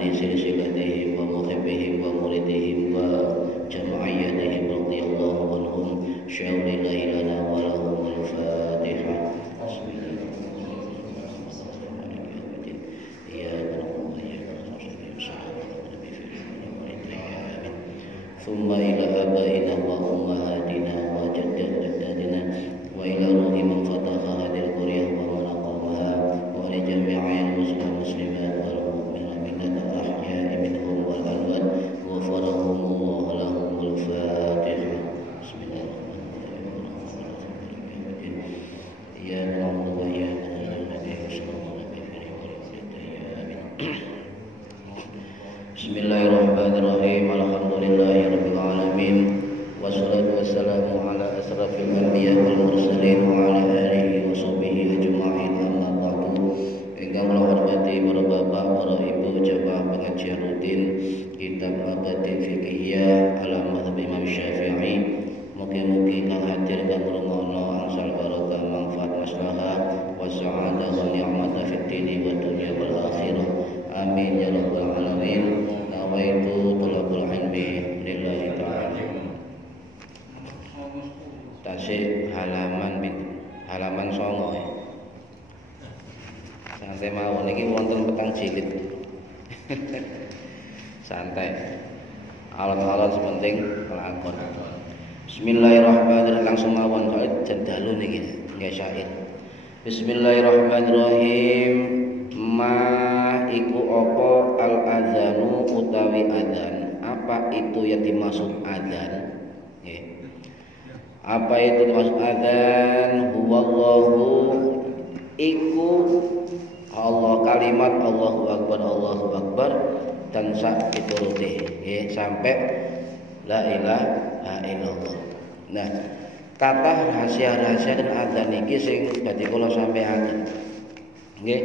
ahli silsilatihim wa muhibbihim wa muridihim wa jama'iyatihim radhiyallahu anhum syaulillahi lana wa lahumul fatihah. ثم إلى آبائنا وأمهاتنا وجداتنا وإلى روح من فتح هذه القرية ومن أقامها ولجميع المسلمات والمؤمنين من الأحياء منهم والأموات غفرهم الله لهم الفاتحة. بسم الله الرحمن الرحيم. يا نعبد وإياك Bismillahirrahmanirrahim. Alhamdulillahirabbil alamin. Wassalatu wassalamu ala asrafil anbiya wal mursalin wa ala alihi wa sahbihi ajma'in. Amma ba'du. Ingkang kula hormati para bapak, para ibu jamaah pengajian rutin kitab Maqasid Fiqhiyah ala mazhab Imam Syafi'i. Mugi-mugi kang hadir kang ngrungokno angsal barokah manfaat maslahah wa sa'adah wa ni'mata fid dini wa dunya wal akhirah. Amin ya rabbal alamin. Nawaitu thalabul ilmi lillahi ta'ala. Tasik halaman 9 ya. Santai mawon iki wonten petang jilid. Santai. Alon-alon sepenting kelakon. Bismillahirrahmanirrahim. Langsung mawon kok jendalu niki nggih syair. Bismillahirrahmanirrahim. Ma iku apa al adzanu utawi adzan. Apa itu yang dimaksud adzan? Nggih. Apa itu dimaksud adzan? Huwallahu iku Allah, kalimat Allahu Akbar dan sak piturute nggih sampai la ilaha illallah. Nah, kathah rahasia-rahasia dan adzan iki sing dadi kula sampeyan. Nggih.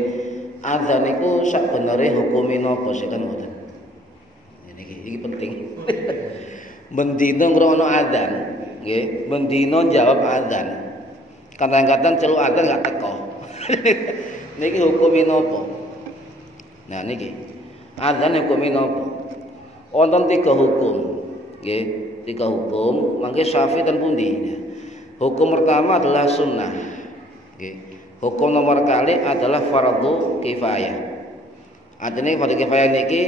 Adzan iku sakbenere hukume napa sih kan ngoten. Iki penting. Mendina ngrungokno adzan, nggih, mendina jawab adzan. Kadang-kadang celuk adzan gak teko. Niki hukume napa? Nah niki. Adzan hukume napa? Wonten 3 hukum. Nggih, 3 hukum, mangke Syafi'i dan pundi. Hukum pertama adalah sunnah. Nggih. Hukum nomor kali adalah fardu kifayah. Artinya fardu kifayah niki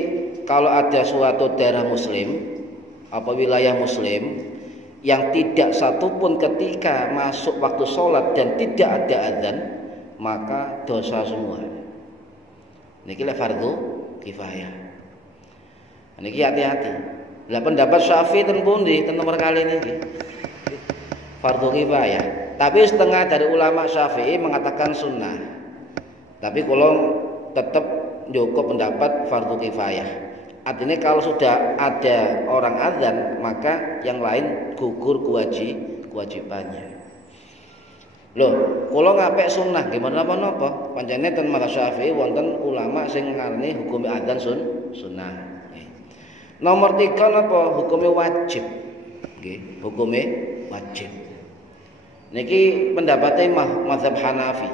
kalau ada suatu daerah muslim, apa wilayah muslim yang tidak satupun ketika masuk waktu sholat dan tidak ada adzan, maka dosa semua. Niki lah fardu kifayah. Niki hati-hati. Lah pendapat Syafi'i ten pundi ten nomor kali niki. Fardu kifayah. Tapi setengah dari ulama Syafi'i mengatakan sunnah. Tapi kalau tetap cukup pendapat fardu kifayah. Artinya kalau sudah ada orang adzan, maka yang lain gugur kewajibannya. Loh, kalau ngapik sunnah gimana napa? Pancene ten mazhab Syafi'i wonten ulama sing ngarani hukum adzan sunnah. Nomor 3 napa? Hukumnya wajib. Nggih, hukumnya wajib. Niki pendapatnya mazhab Hanafi,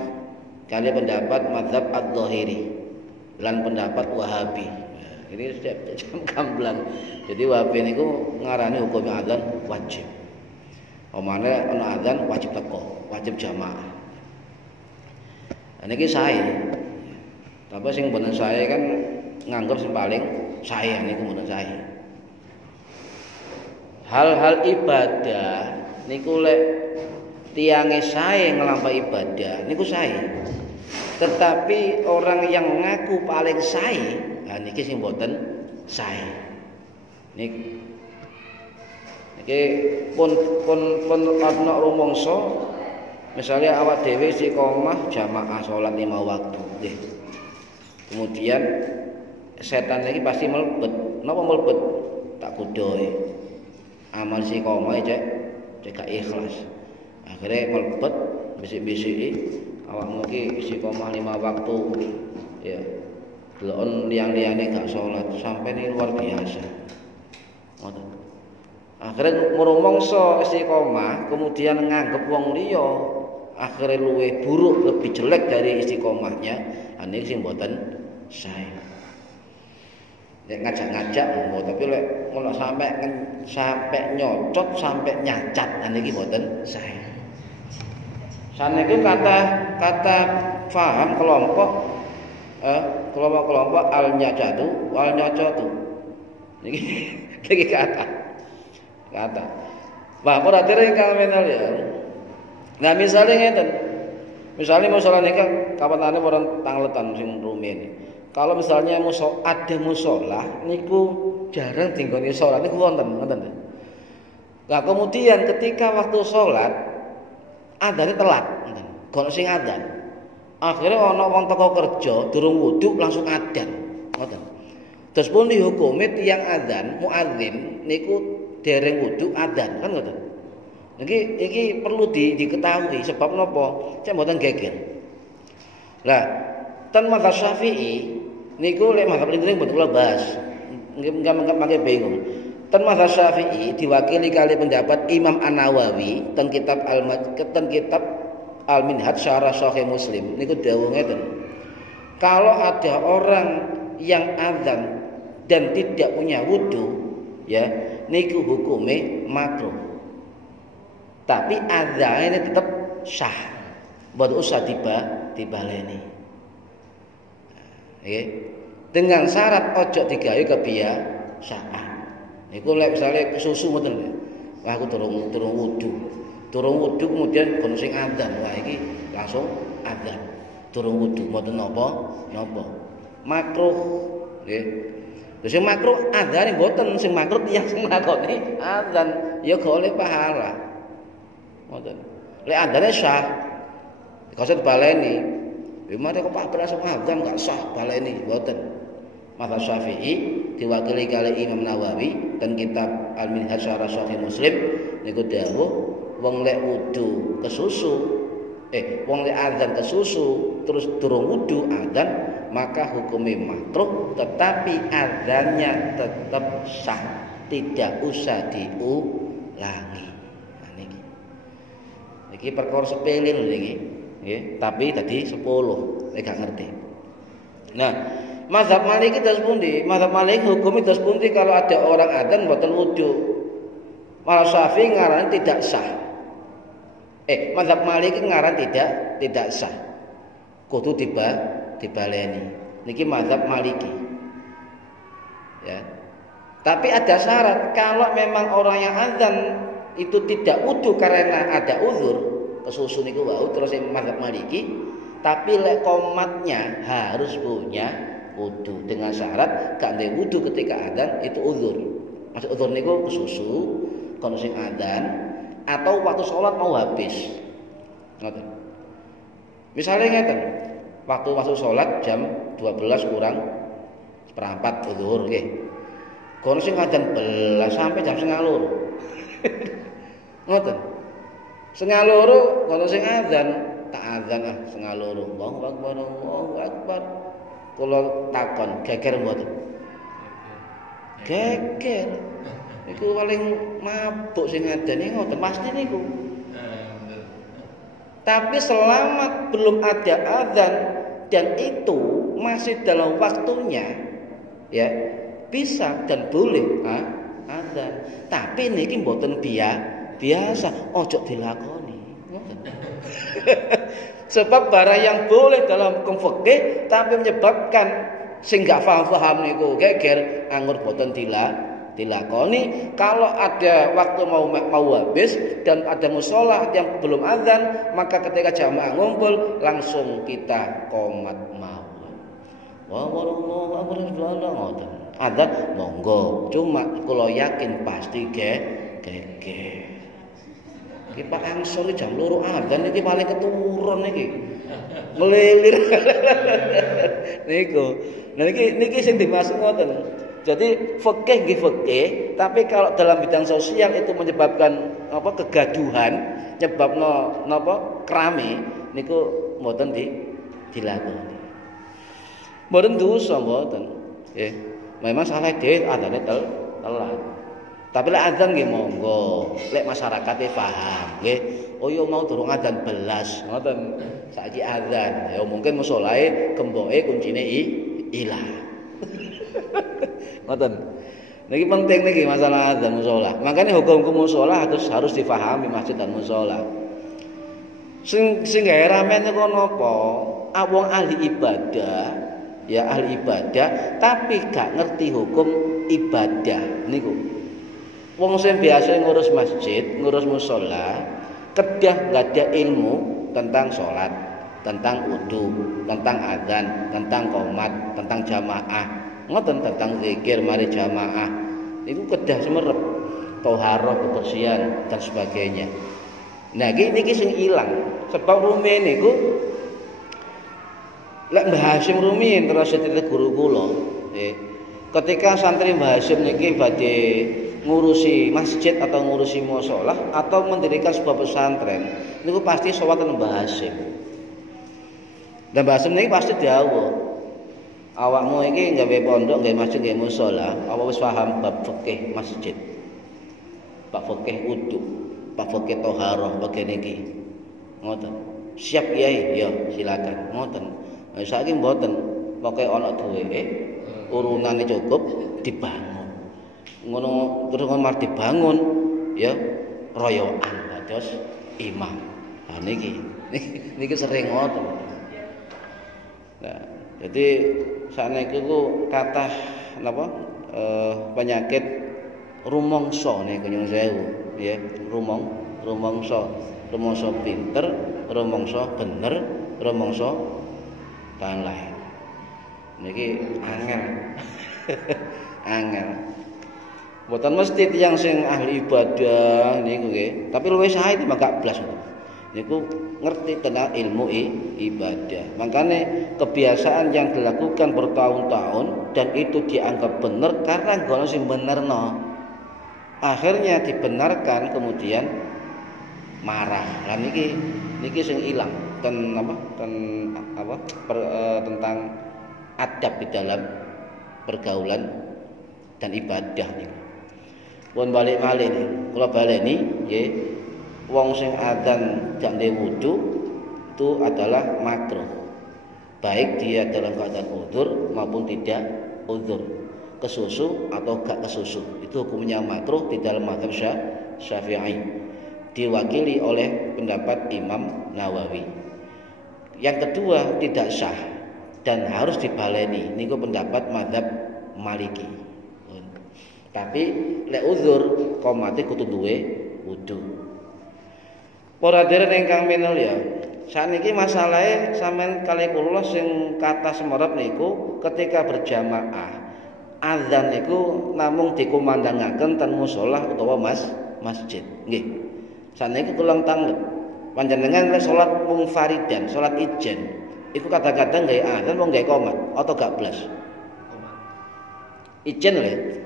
kali pendapat mazhab Adz-Dzahiri, lan pendapat Wahabi. Ini jam gamblang. Jadi Wahabi niku ngarani hukum adzan wajib. Omane ana adzan wajib teko, wajib jamaah. Niki sae. Tapi sing boten sae kan nganggep sing paling sae niku boten sae. Hal-hal ibadah niku lek tiange sae nglampahi ibadah niku sae. Tetapi orang yang ngaku paling sae, nah niki sing mboten sae. Niki pun ana rumangsa misalnya awak dhewe istiqomah jamaah salat 5 waktu nggih. Kemudian setan iki pasti mlebet. Napa mlebet? Tak kudoe. Amal istiqomah cek gak ikhlas. Akhirnya melebet bisik-bisiki awakmu iki istiqomah 5 waktu ya delokon liyane gak salat sampai ini luar biasa ngoten. Akhirnya ngomongso istiqomah kemudian nganggep wong liya akhirnya luwih buruk lebih jelek dari istiqomahnya, ini sing mboten sae. Nek ngajak-ngajak monggo, tapi lek ngono sampai nyocot sampai nyacat niki mboten sae. Saniki kata faham kelompok al nyacatu wal nyocatu. Niki kata. Wah, ora dereng kang menal ya. Nah, misalnya ngeten. Misalnya masalah nikah kapatane orang tangletan sing rumene. Kalau misalnya ada musola niku jarang dinggoni salat niku wonten. Nah, kemudian ketika waktu salat adzane telat, ngoten. Gono sing adzan. Akhirnya ana wong teko kerja durung wudu langsung adzan, ngoten. Terus pun dihukumit yang adzan muadzin niku dereng wudu adzan kan ngoten. Iki perlu diketahui sebab napa? Cek mboten geger. Lah, ten mazhab Syafi'i niku lek mazhab lindring mboten kula bahas. Enggak mangke bingung. Ten mazhab Syafi'i diwakili kali pendapat Imam An-Nawawi ten kitab Al-Minhaj Syarah Sahih Muslim niku dawuh ngeten. Kalau ada orang yang azan dan tidak punya wudu ya niku hukume makruh. Tapi azan ini tetap sah. Mboten usah dibaleni. Nggih. Dengan syarat ojo digawe kebiasaan. Niku lek misale susu ngoten. Wah aku durung wudu. Durung wudu kemudian kono sing adzan. Wah iki langsung adzan. Durung wudu mboten napa. Makruh nggih. Lha sing makruh adzane mboten, sing makruh tiyang sing nglakoni adzan ya gak oleh pahala. Ngoten. Lek adzane sah. Kok baleni. Gimana kok Pak Beras adzan enggak sah baleni mboten. Mazhab Syafi'i diwakili kali Imam Nawawi dan kitab Al-Minhaj Syarah Sahih Muslim niku dawuh wong lek wudu kesusu wong lek adzan kesusu terus durung wudu adzan maka hukumnya makruh tetapi adzannya tetap sah tidak usah diulangi. Nah niki perkara sepele lho niki nggih tapi tadi 10 nek gak ngerti. Nah mazhab Maliki terus pundi? Mazhab Maliki hukumnya terus pundi kalau ada orang adzan mboten wudu. Mazhab Syafi'i ngaran tidak sah. Mazhab Maliki ngaran tidak sah. Kudu dibaleni. Niki mazhab Maliki. Ya. Tapi ada syarat kalau memang orang yang adzan itu tidak wudu karena ada uzur, kesusu niku wau terus yang mazhab Maliki, tapi lek komatnya harus punya wudu dengan syarat gak ndek wudu ketika adzan itu uzur. Maksud uzur niku kesusu, kono sing adzan atau waktu sholat mau habis. Ngoten. Misalnya ngeten, waktu sholat jam 12 kurang seperempat zuhur nggih. Kono sing adzan belas sampai jam 12:30. Ngoten. 12:30 kono sing adzan tak adzan 12:30. Allahu Akbar, Allahu Akbar. Kula takon geger mboten? Geger. Iku paling mabuk sing ngadani ngoten pasti niku. Tapi selama belum ada adzan dan itu masih dalam waktunya ya bisa dan boleh adzan. Tapi niki mboten biasa, ojo dilakoni. Sebab barang yang boleh dalam hukum fikih tapi menyebabkan sing gak paham niku geger anggur boten dilakoni. Kalau ada waktu mau habis dan ada mushola yang belum adzan maka ketika jamaah ngumpul langsung kita qomat mawon. Wallahu a'lam. Adzan monggo, cuma kula yakin pasti geger. Iki Pak Angsor jam 2 adzan iki paling keturun iki. Melilir. Niku. Nah niki sing dimaksud ngoten. Jadi fikih nggih fikih, tapi kalau dalam bidang sosial itu menyebabkan kegaduhan, nyebabno krame niku mboten dilakoni. Mboten dosa mboten. Memang salah dhewe adzane telat. Tapi lek adzan nggih monggo, lek masyarakate paham nggih. Oh yo mau durung adzan belas, ngoten. Saiki adzan. Ya mungkin musolae gemboke kuncine ilang. Ngoten. Niki penting niki masalah adzan mushola. Makanya hukum mushola harus difahami masjid dan mushola. Sing gawe rame niku napa? Wong ahli ibadah, ya ahli ibadah, tapi gak ngerti hukum ibadah niku. Wong sing biasa ngurus masjid, ngurus mushola, kedah gak ada ilmu tentang sholat, tentang wudu, tentang adzan, tentang qomat, tentang jamaah, ngoten tentang zikir mari jamaah. Itu kedah semerep, thaharah, kebersihan dan sebagainya. Nah, niki sing ilang. Sebab rumiyin niku lek Mbah Hasyim rumiyin terus dite guru kula. Ketika santri Mbah Hasyim niki badhe ngurusi masjid atau ngurusi musholah atau mendirikan sebuah pesantren, niku pasti sowatan Mbah Hasyim. Dan Mbah Hasyim niki pasti dawuh, awakmu iki gawe pondok, gawe masjid, gawe musholah, apa wis paham bab fikih masjid, bab fikih wudu, bab fikih thaharah bagian iki. Ngoten. Siap Kiai? Ya, silakan. Ngoten. Saiki mboten, pokoke ana duweke, urunane cukup dibangun. Ngono terus mar dibangun ya royokan dados imam. Nah niki sering ngoten. Nah, jadi sakniki ku kathah napa penyakit rumangsa niku nyuwun sewu, ya, rumangsa pinter, rumangsa bener, rumangsa dan lain. Niki angel. Angel. Mboten mesti tiyang sing ahli ibadah niku nggih, tapi luwih sae timbang gak blas niku ngerti tentang ilmu ibadah. Makanya kebiasaan yang dilakukan bertahun-tahun dan itu dianggap benar karena ngono sing benerno. Akhirnya dibenarkan kemudian marah. Lah niki sing ilang tentang adab di dalam pergaulan dan ibadah niku. Pun balik malih niku. Kula baleni nggih, wong sing adzan gak ndek wudu itu adalah makruh. Baik dia dalam keadaan uzur maupun tidak uzur. Kesusu atau gak kesusu. Itu hukumnya makruh di dalam mazhab Syafi'i. Diwakili oleh pendapat Imam Nawawi. Yang kedua tidak sah dan harus dibaleni. Niku pendapat mazhab Maliki. Tapi lek uzur komate kudu duwe wudu. Para hadirin ingkang minulya, sakniki masalahe sampean kalih kula sing kathah semerep niku ketika berjamaah. Azan niku namung dikumandhangaken ten musholah utawa masjid. Nggih. Saniki kula tanggep. Panjenengan lek salat munfaridan, salat ijen, iku kadang-kadang gawe azan wong gawe qomat atau gak blas. Ijen lho.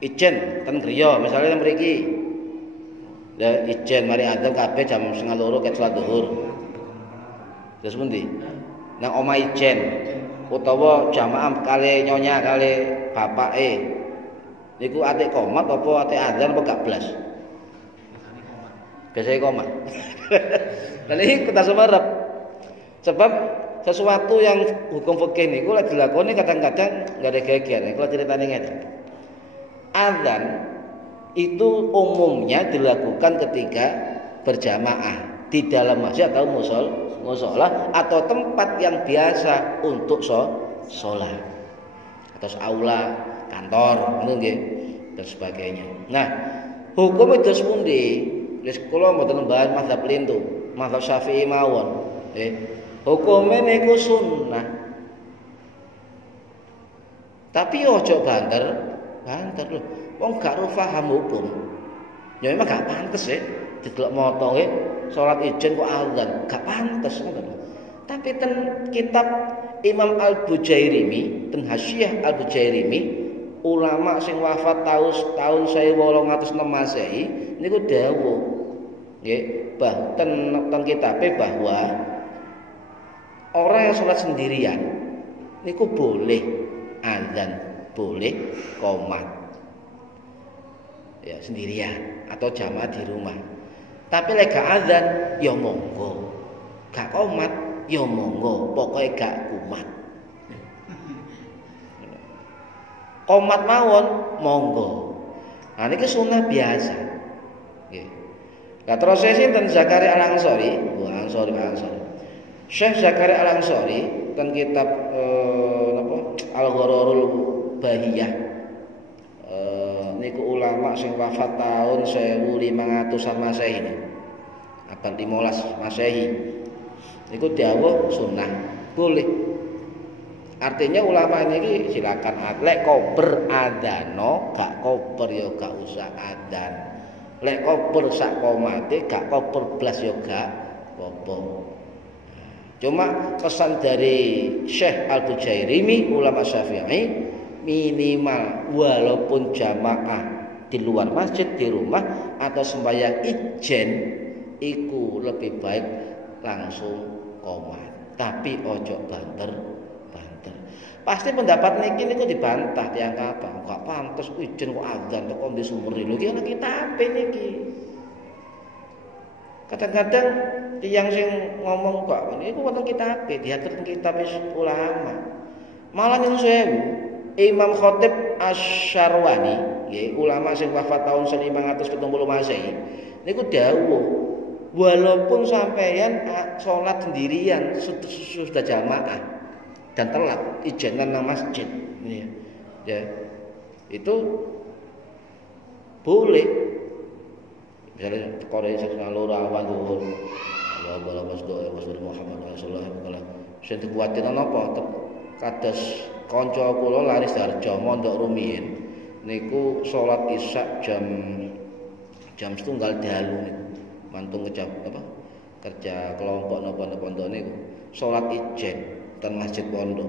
Ijen ten griya, misalnya mriki. Lah ijen mari azan kabeh jam 1:30 ket salat zuhur. Terus pundi? Nang omah ijen utawa jamaah kali nyonya kali bapake. Niku atik qomat apa atik azan apa gak blas? Biasanya komat. Dan ini kita semerep. Sebab sesuatu yang hukum fikih niku lek dilakoni kadang-kadang enggak ada geger. Kalau ceritane ngeten. Azan itu umumnya dilakukan ketika berjamaah di dalam masjid atau musholah atau tempat yang biasa untuk sholat. Atau aula, kantor, nggih dan sebagainya. Nah, hukum itu pundi? Wis kula mboten bahas mazhab lintu, mazhab Syafi'i mawon. Hukume niku sunnah. Tapi ojo banter lho. Wong gak paham hukum. Ya memang gak pantes didelok moto salat ijen kok azan, gak pantes ngoten. Tapi ten kitab Imam Al-Bujairimi, ten Hasyiah Al-Bujairimi, ulama sing wafat tahun 1806 Masehi niku dawuh nggih ten kitabe bahwa orang yang sholat sendirian niku boleh azan, boleh qomat ya sendirian atau jamaah di rumah. Tapi lek gak azan ya monggo, gak qomat ya monggo, pokoke gak kumat. qomat mawon monggo. Nah niki sunah biasa. Nggih. Lah terus sinten Zakaria Al-Ansori, Ansori. Syekh Zakaria Al-Ansori ten kitab napa Al-Ghararul Bahiyah. Niku ulama sing wafat tahun 1500-an Masehi. Abad 15 Masehi. Niku dawuh sunah, boleh. Artinya ulama ini silakan lek kober adano, gak kober ya gak usah adan. Lek kober sak komate, gak kober blas ya gak apa-apa. Cuma pesan dari Syekh Al-Bujairimi ulama Syafi'i minimal walaupun jamaah di luar masjid di rumah atau sembahyang ijen iku lebih baik langsung qomat. Tapi ojo banter. Pasti pendapat niki niku dibantah tiang apa? Enggak pantes ijen kok adzan kok di sumeri lho iki ana kitabe niki. Kadang-kadang tiyang sing ngomong kok niku wonten kitabe, diatur kitab ulama. Malah ning sewu Imam Khatib Asy-Syarwani, nggih, ulama sing wafat tahun 1570 Masehi, niku dawuh, walaupun sampeyan salat sendirian sudah jamaah dan telat ijenan nang masjid ya itu boleh misalnya Korea seksual awan zuhur Allah masdo Muhammad sallallahu alaihi wasallam sing kuwatir napa kados kanca kula laris Darjo mondok rumiyin niku salat isya jam setunggal dalu niku mantung kerja kelompok napa pondok niku salat ijen ten masjid pondok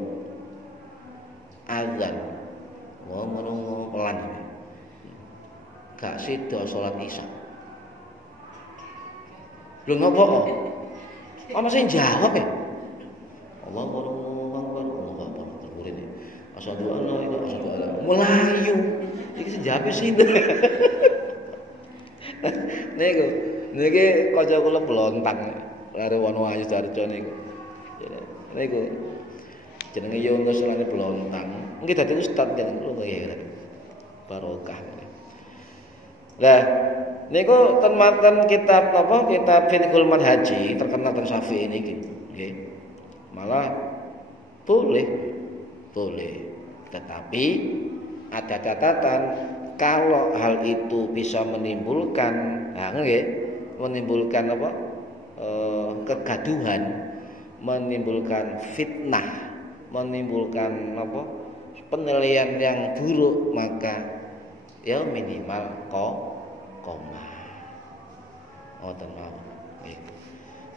azan ngomong pelan gak sida salat isya lho ngopo ana sing jawab ya Allahu Akbar terkulit asyhadu an la ilaha illallah melayu iki sing jawab sinten niki kanca kula blontang lare wono ayu Darjo niku niku jenenge Yunus lan blontang. Nggih dadi ustaz jeneng kula ya. Barokah. Lah niku ten maten kitab napa? Kitab Fiqhul Manhaji terkenal ten Syafi'i niki. Nggih. Malah boleh. Tetapi ada catatan kalau hal itu bisa menimbulkan menimbulkan apa? Kegaduhan, menimbulkan fitnah, menimbulkan apa penilaian yang buruk, maka ya minimal koma.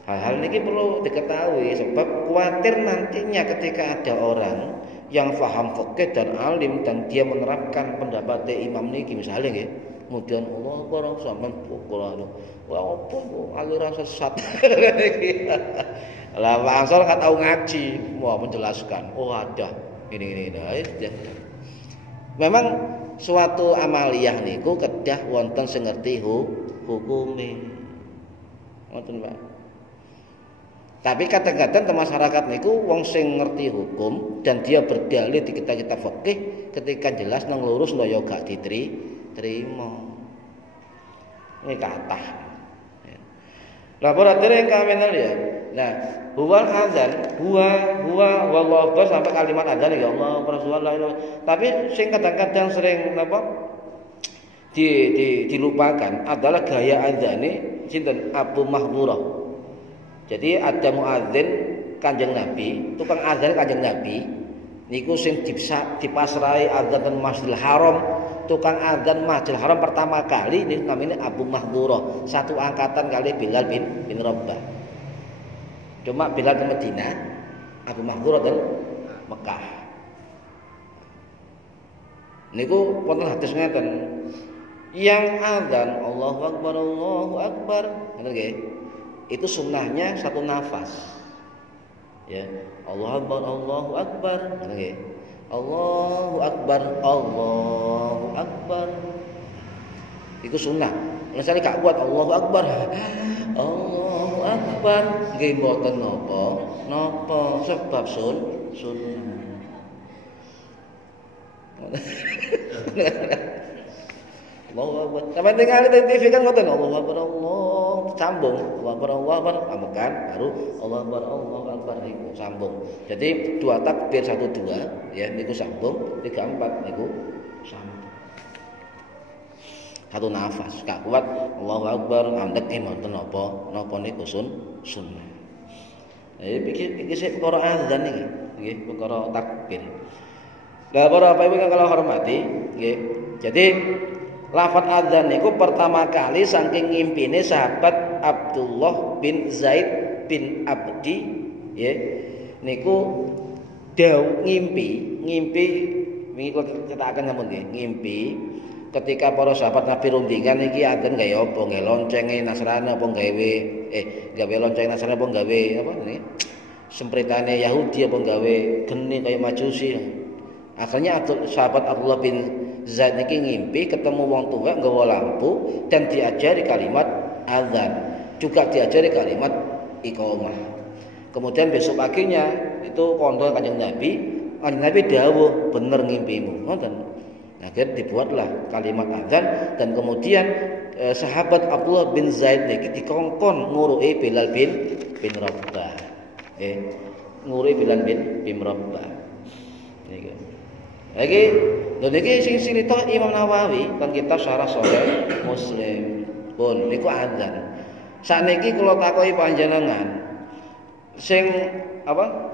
Hal-hal ini perlu diketahui sebab khawatir nantinya ketika ada orang yang paham fikih dan alim dan dia menerapkan pendapat imam niki misalnya nggih, kemudian Allah barang sampean pukul wah opo aliran sesat. Lah Pak Ansor kan tahu ngaji, mau menjelaskan. Oh ada ini. Memang suatu amaliyah niku kedah wonten sing ngerti hukume. Ngoten Pak. Tapi kadang-kadang di masyarakat niku wong sing ngerti hukum dan dia berdalil di kitab-kitab fikih ketika jelas nang lurus lho ya gak diterima. Ini kathah. Laporan yang kami lihat. Nah, huwal azan, huwa wallahu akbar sampai kalimat azan ya Allah Rasulullah. Tapi sing kadang-kadang sering dilupakan adalah gaya azane sinten Abu Mahdhurah. Jadi ada muadzin Kanjeng Nabi, tukang azan Kanjeng Nabi niku sing dipasrai azan Masjidil Haram. Tukang azan Masjidil Haram pertama kali ini namanya Abu Mahdhurah, satu angkatan kali Bilal bin Rabah. Cuma Bilal di Madinah, Abu Mahdhurah dan Mekah. Niku wonten hadis ngeten. Yang azan Allahu Akbar, ngoten nggih. Itu sunnahnya satu nafas. Ya, Allahu Akbar, ngoten nggih. Allahu Akbar. Itu sunnah. Misalnya gak kuat Allahu Akbar. Allahu Akbar nggih mboten napa sebab sunnah. Allahu Akbar. Sampai ningali teng TV kan ngoten, Allahu Akbar, Allah sambung, Allahu Akbar, Allah Akbar, amekan baru Allahu Akbar, Allahu Akbar niku sambung. Jadi 2 takbir 1 2 ya niku sambung, 3 4 niku sambung. 1 nafas, gak kuat Allahu Akbar ngandek mboten napa niku sunnah. Iki sik perkara azan iki, nggih, perkara takbir. Lah para Bapak Ibu kalau hormati, nggih. Jadi lafaz azan niku pertama kali saking ngimpine sahabat Abdullah bin Zaid bin Abdi, ya. Niku ngimpi wingi kita akan ngamun nggih, ngimpi ketika para sahabat Nabi rundingan iki azan gawe apa? Gawe loncenge Nasrani apa gawe lonceng Nasrani apa gawe apa niki? Sempritane Yahudi apa gawe geni kaya Majusi. Akhirnya sahabat Abdullah bin Zaid niki ngimpi ketemu wong tua nggawa lampu dan diajari kalimat azan, juga diajari kalimat iqamah. Kemudian besok paginya itu kondol Kanjeng Nabi dawuh bener ngimpimu, ngoten. Akhirnya dibuatlah kalimat azan dan kemudian sahabat Abdullah bin Zaid niki dikongkon nguruki Bilal bin Rabah. Nguruki Bilal bin Rabah. Niki sing cerita Imam Nawawi kan kitab Syarah Sahih Muslim. Pun niku azan. Sakniki kula takoki panjenengan sing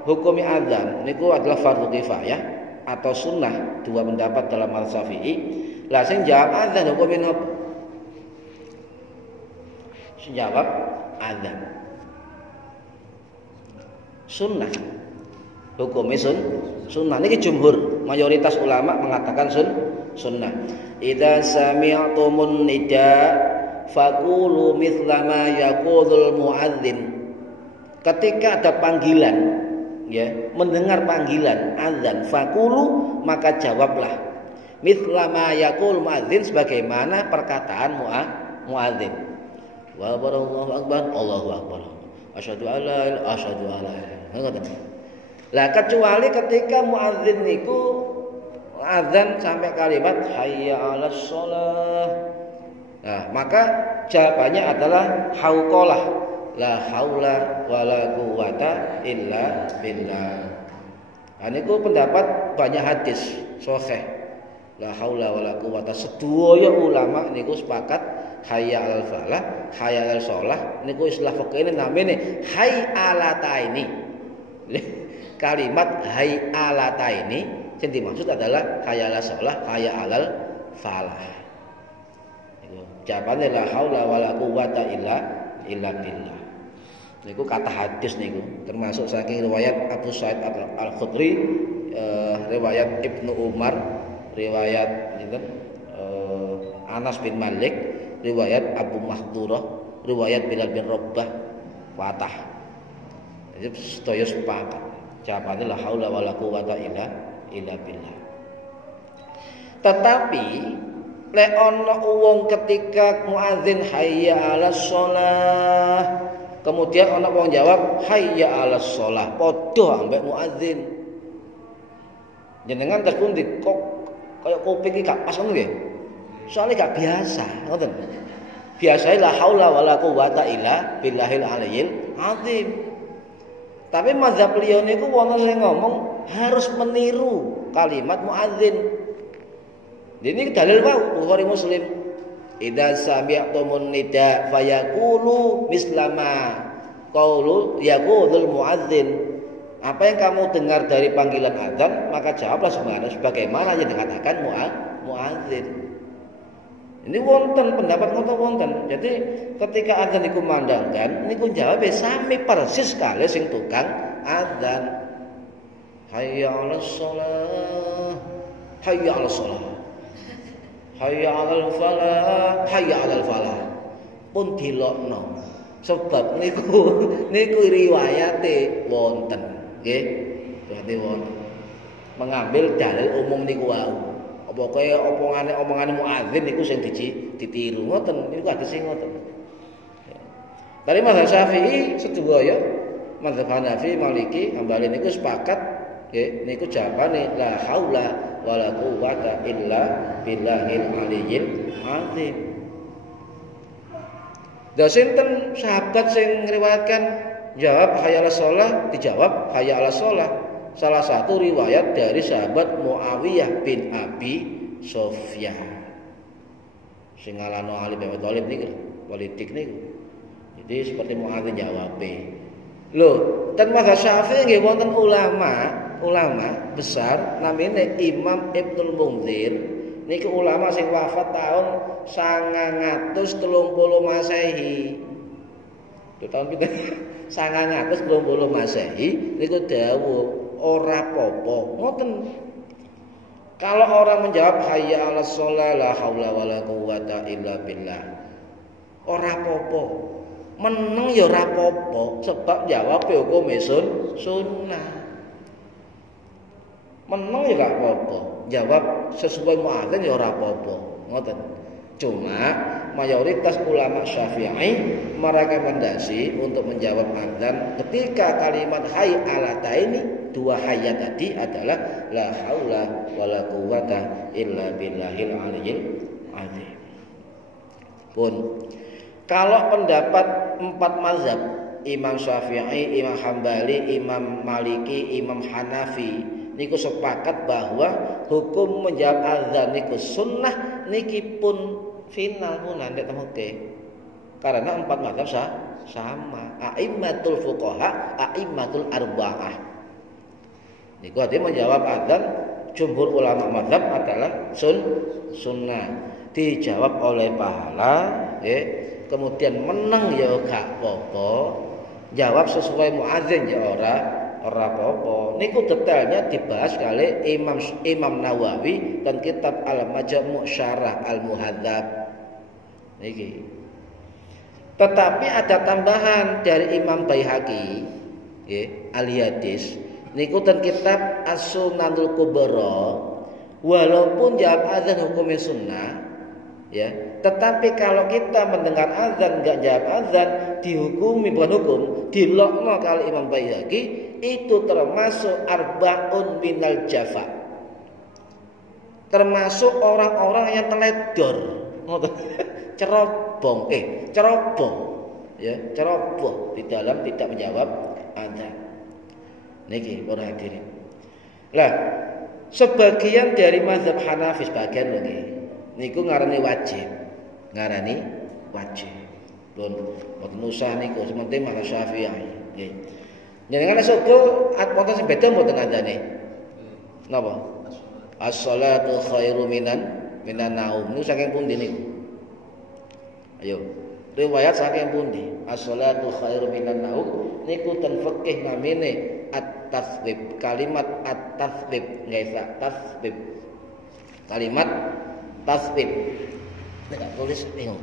hukumi azan niku adalah fardhu kifayah atau sunnah, 2 pendapat dalam mazhab Syafi'i. Lah sing jawab azan hukumnya apa? Sing jawab azan sunnah. Hukumnya sunnah. Niki jumhur, mayoritas ulama mengatakan sunnah. Idza sami'tumun nida faqulu mithla ma yaqulul muadzin. Ketika ada panggilan, ya, mendengar panggilan azan, faqulu maka jawablah mithla ma yaqul muadzin, sebagaimana perkataan muadzin. Allahu akbar, Allahu akbar. Asyhadu an la ilaha asyhadu an la ilaha. Lah kecuali ketika muadzin niku azan sampai kalimat hayya 'alas shalah. Nah, maka jawabannya adalah hauqalah, la haula wala quwata illa billah. Niku pendapat banyak hadis sahih. La haula wala quwata, sedaya ulama niku sepakat hayya 'alal falah, hayya 'alal shalah niku istilah fikih namine hayalataini. Kalimat hayalataini yang dimaksud adalah hayya 'alal shalah, hayya 'alal falah. Jawabannya la haula wala quwata illa billah. Niku kata hadis niku, termasuk saking riwayat Abu Sa'id Al-Khudri, riwayat Ibnu Umar, riwayat Anas bin Malik, riwayat Abu Mahdurah, riwayat Bilal bin Rabah, watah. Jadi sedaya sepakat. Jawabannya la haula wala quwata illa billah. Tetapi lek ana wong ketika muadzin hayya 'alas shalah, kemudian ana wong jawab hayya 'alas shalah, padha ambek muadzin. Jenengan terus pundi kok kaya kuping iki gak pas ngono nggih. Soale gak biasa, ngoten. Biasane la haula wala quwata illa billahil aliyyil azim. Tapi mazhab beliau niku wonten sing ngomong harus meniru kalimat muadzin. Ini dalil wae Bukhari Muslim. Idza sami'tumun nida fayaqulu mislama qaulu yaqulul muadzin. Apa yang kamu dengar dari panggilan azan, maka jawablah sebagaimana yang dikatakan muadzin. Ini wonten pendapat ngoten wonten. Jadi ketika azan dikumandangkan, niku jawab sami persis kali sing tukang azan. Hayya 'alas shalah, hayya 'alas shalah, hayya 'alal falah, hayya 'alal falah. Pun dilokno. Sebab niku riwayate wonten, nggih. Berarti wonten. Mengambil dalil umum niku wau. Apa kaya omongane muadzin niku sing ditiru ngoten, niku hadis sing ngoten. Dari mazhab Syafi'i sedaya, mazhab Hanafi, Maliki, Hambali niku sepakat nggih niku jawabane la haula wala quwwata illa billahil aliyyil azim. Da sinten sahabat sing ngriwayatkan jawab hayya 'alas shalah, dijawab hayya 'alas shalah. Salah satu riwayat dari sahabat Muawiyah bin Abi Sufyan. Sing ngalano Ali bin Abi Thalib niku, politik niku. Jadi seperti Muawiyah jawabe. Lho, ten mazhab Syafi'i nggih wonten ulama besar namine Imam Ibnul Munzir. Niku ulama sing wafat tahun 930 Masehi. Itu tahun pinten? 930 Masehi niku dawuh ora apa-apa. Ngoten. Kalau orang menjawab hayya 'alas shalah la haula wala quwwata illa billah. Ora apa-apa. Meneng ya ora apa-apa sebab jawab hukume sunnah. Meneng ya gak apa-apa. Jawab sesuai muadzin ya ora apa-apa. Ngoten. Cuma mayoritas ulama Syafi'i merekomendasi untuk menjawab azan ketika kalimat hayy 'alataini, dua hayya tadi adalah la haula wala quwwata illa billahil aliyyil azim. Pun kalau pendapat 4 mazhab, Imam Syafi'i, Imam Hambali, Imam Maliki, Imam Hanafi niku sepakat bahwa hukum menjawab azan niku sunnah niki pun final pun nanti temuke. Karena 4 mazhab sama. A'immatul fuqaha, a'immatul arba'ah. Niku artinya menjawab azan jumhur ulama mazhab adalah sunnah. Dijawab oleh pahala, kemudian menang ya gak apa-apa. Jawab sesuai muadzin ya ora apa-apa. Niku detailnya dibahas kali Imam Nawawi dan kitab Al-Majmu' Syarah Al-Muhadzab. Niki. Tetapi ada tambahan dari Imam Baihaqi, Al-Yadis. Niku dan kitab As-Sunanul Kubra. Walaupun jawab azan hukumnya sunnah, ya, tetapi kalau kita mendengar azan enggak jawab azan dihukumi, bukan hukum, dilokno kali Imam Baihaqi, itu termasuk arba'un minal jafa, termasuk orang-orang yang teledor, cerobong ya, ceroboh di dalam tidak menjawab azan. Niki para hadirin. Lah, sebagian dari mazhab Hanafi sebagian lagi niku ngarani wajib. Pun mboten usah niku, sementing mazhab Syafi'i. Nggih. Jenengan subuh wonten sing beda mboten azane? Napa? As-shalatu khairu minan naum. Niku saking pundi niku? Ayo. Riwayat saking pundi? As-shalatu khairu minan naum niku ten fikih namine at-tasbib. Kalimat at-tasbib, nggih tasbib. Kalimat tasbib. Nek tulis bingung.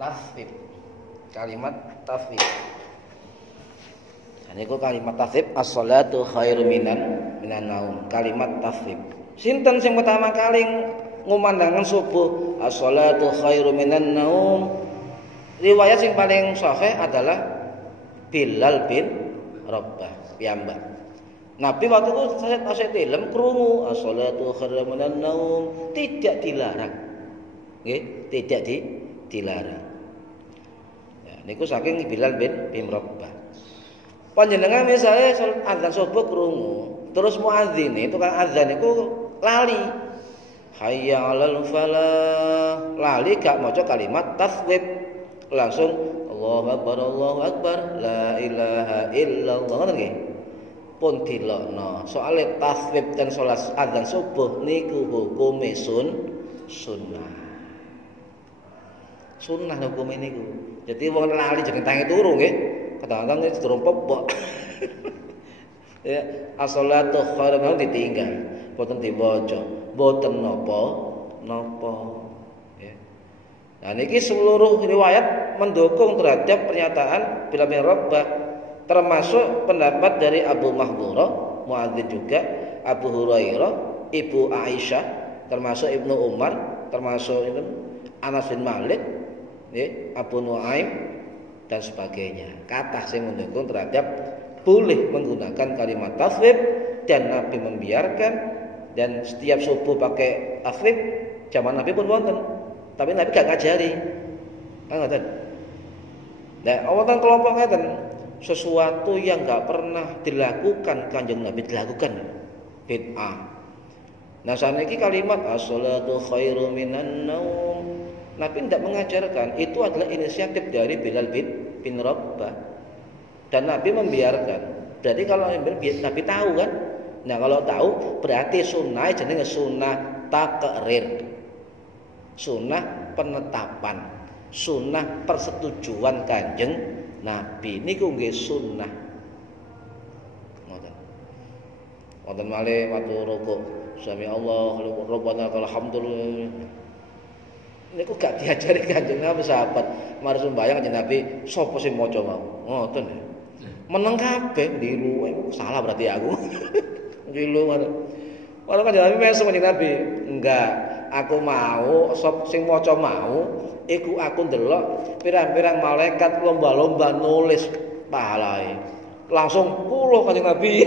Tasbib. Kalimat tasbib. Niku kalimat tasbib as-shalatu khairu minan naum. Kalimat tasbib. Sinten sing pertama kali ngumandangan subuh as-shalatu khairu minan naum? Riwayat sing paling sahih adalah Bilal bin Rabah piyambak. Nabi waktu itu saya tilem krungu as-shalatu khairu minan naum, tidak dilarang. Nggih, tidak dilarang. Ya, niku saking Bilal bin Rabah. Panjenengan misalnya azan subuh krungu, terus muadzin itu kan azan itu lali. Hayya 'alal falah. Lali gak maca kalimat tasbih. Langsung Allahu akbar, la ilaha illallah. Ngoten nggih. Pun dilokno. Soale tasbih dan salat azan subuh niku hukume sunnah. Sunnah hukume niku. Jadi wong lali jeneng tangi turu nggih. Kadang-kadang itu durung pepok. Ya, as-shalatu khairum ditinggal, boten diwaca, boten napa. Ya. Nah niki seluruh riwayat mendukung terhadap pernyataan Bilal bin Rabah, termasuk pendapat dari Abu Mahdhurah muadzin juga, Abu Hurairah, Ibu Aisyah, termasuk Ibnu Umar, termasuk itu Anas bin Malik, Abu Nuaim dan sebagainya. Kata sing mendukung terhadap boleh menggunakan kalimat tasrif dan Nabi membiarkan, dan setiap subuh pakai tasrif zaman Nabi pun wonten. Tapi Nabi gak ngajari. Kan ngoten. Nah, wonten kelompok ngeten, sesuatu yang gak pernah dilakukan Kanjeng Nabi dilakukan bid'ah. Nah, saniki kalimat as-salatu khairu minan naum, Nabi tidak mengajarkan, itu adalah inisiatif dari Bilal bin Rabah. Dan Nabi membiarkan. Jadi kalau Nabi tahu kan? Nah, kalau tahu berarti sunnah jenenge sunnah takrir. Sunnah penetapan, sunnah persetujuan Kanjeng Nabi niku nggih sunnah. Ngoten. Wonten malih waktu rukuk, sami Allah Rabbana alhamdulillah. Niku gak diajari Kanjeng Nabi sahabat. Mari sembahyang Kanjeng Nabi, sapa sing maca mau? Ngoten. Meneng kabeh ndilu, salah berarti aku. Ndilu ngoten. Ora Kanjeng Nabi mesem Kanjeng Nabi. Enggak, aku mau sing maca mau iku aku ndelok pirang-pirang malaikat lomba-lomba nulis pahalae. Langsung puluh Kanjeng Nabi.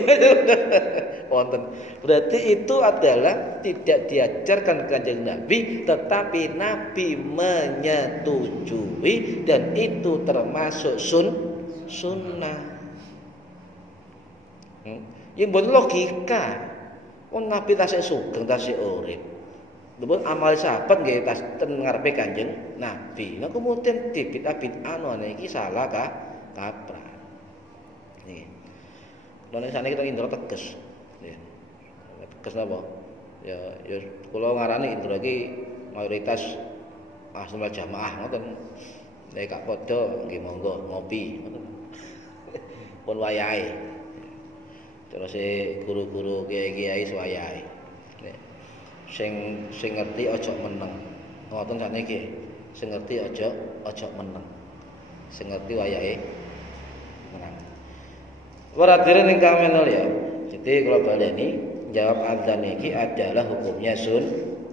Wonten. Berarti itu adalah tidak diajarkan Kanjeng Nabi, tetapi Nabi menyetujui dan itu termasuk sunnah. Yang buat logika. Oh, Nabi tasih sugeng tasih urip. Dipun amal sahabat nggih tas ten ngarepe Kanjeng Nabi. Nah kemudian bid'ah iki salah kaprah. Nggih. Lan sakniki kita indra teges. Nggih. Teges napa? Ya kula ngarani indra iki mayoritas ahli jamaah ngoten. Nek gak padha nggih monggo ngopi ngoten. Pun wayahe. Terus guru-guru kiai-kiai wayahe. Sing ngerti aja meneng. Ngoten sakniki. Sing ngerti aja meneng. Sing ngerti wayahe menang. Para hadirin ingkang menel ya. Jadi kalau baleni jawab adzan iki adalah hukumnya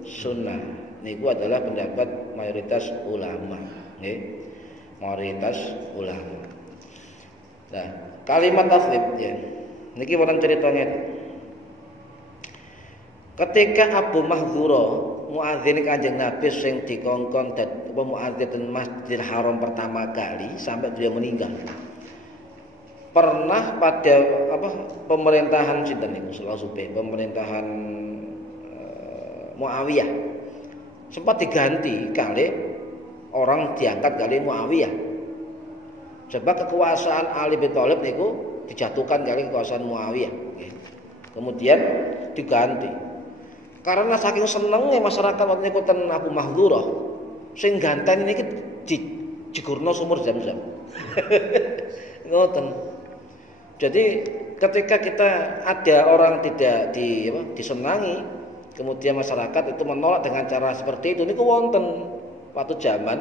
sunnah. Niku adalah pendapat mayoritas ulama, nggih. Mayoritas ulama. Nah, kalimat tasrif ya. Niki wonten ceritanya. Ketika Abu Mahdzura muadzin Kanjeng Nabi sing dikongkon dadi muadzin Masjidil Haram pertama kali sampai dia meninggal. Pernah pada pemerintahan sinten niku pemerintahan Muawiyah sempat diganti kali orang diangkat kali Muawiyah. Sebab kekuasaan Ali bin Thalib niku dijatuhkan kali kekuasaan Muawiyah. Kemudian diganti. Karena saking senengnya masyarakat waktu niku ten Abu Mahdzura sing ganteng niki digurno sumur Zam-Zam. Ngoten. Jadi ketika kita ada orang tidak disenangi, kemudian masyarakat itu menolak dengan cara seperti itu niku wonten waktu zaman.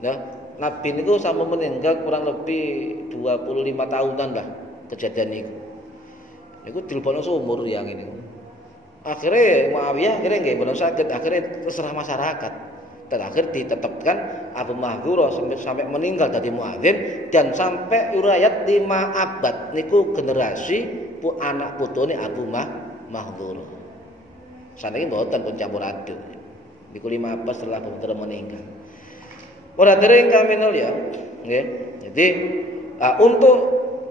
Nah, Nabi niku sampun meninggal kurang lebih 25 tahunan lah kejadian niku. Niku dilebono sumur yang ini. Akhirnya Muawiyah nggih boten saged, akhirnya terserah masyarakat. Terakhir ditetapkan Abu Mahdzura sampai meninggal dari muadzin dan sampai urayat 5 abad niku generasi anak putune Abu Mahdzura. Saniki mboten pun campur aduk. Niku 5 abad setelah Abu Mahdzura meninggal. Ora dereng kami nol ya. Nggih. Jadi untuk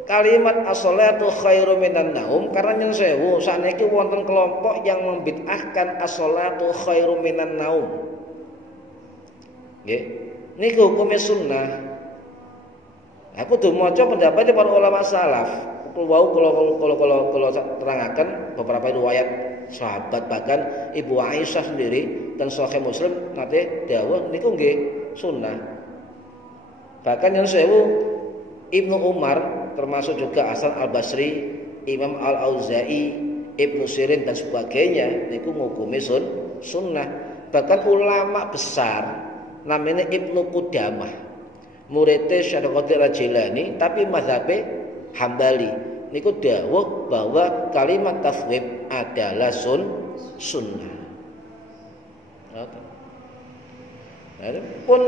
kalimat as-salatu khairu minan naum karena nyen sewu sakniki wonten kelompok yang membid'ahkan as-salatu khairu minan naum. Nggih. Niku hukumnya sunnah. Aku tuh maca pendapat para ulama salaf. Kalau terangkan beberapa riwayat sahabat bahkan Ibu Aisyah sendiri dan Sahih Muslim nate dawuh niku nggih sunnah. Bahkan yang sewu Ibnu Umar termasuk juga Hasan Al-Basri, Imam Al-Auza'i, Ibnu Sirin dan sebagainya niku ngukumi sunnah. Bahkan ulama besar namanya Ibnu Qudamah, muridnya Syekh Qadir Al-Jilani tapi mazhabe Hambali. niku dawuh bahwa kalimat taswib adalah sunnah. Nah, pun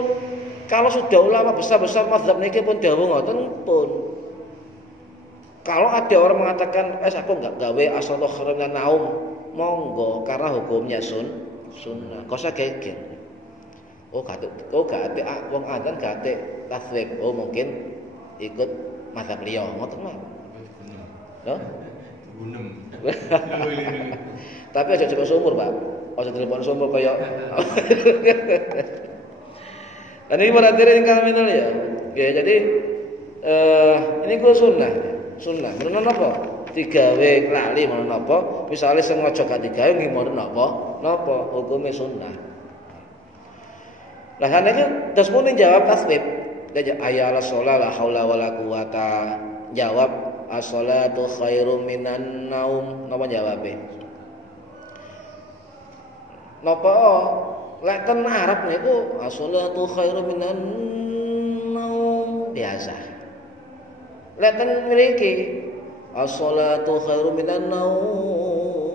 kalau sudah ulama besar-besar mazhab niki pun dawuh ngoten pun. Kalau ada orang mengatakan, aku enggak gawe as-salatu khairun minan naum, monggo karena hukumnya sunnah. Kok usah geger. Oh, gak wong adzan gak taswib. Oh, mungkin ikut mazhab liya ngoten mah. Loh? Gunem. Tapi aja cepat sumur, Pak. Aja telepon sumur kaya. Dan ini berarti yang kami tahu ya. Oke, jadi ini ku sunnah. Menurut apa? Digawe lali menurut apa? Misale sengaja gak digawe ngimon napa? Napa hukume sunnah. Lah sanane terus pun jawab tasbih. Dia ayala sholat la haula wala quwata. Jawab as-salatu khairum minan naum. Napa jawabe? Napa lek ten Arab niku as-salatu khairum minan naum biasa. Lek ten mriki as-salatu khairum minan naum.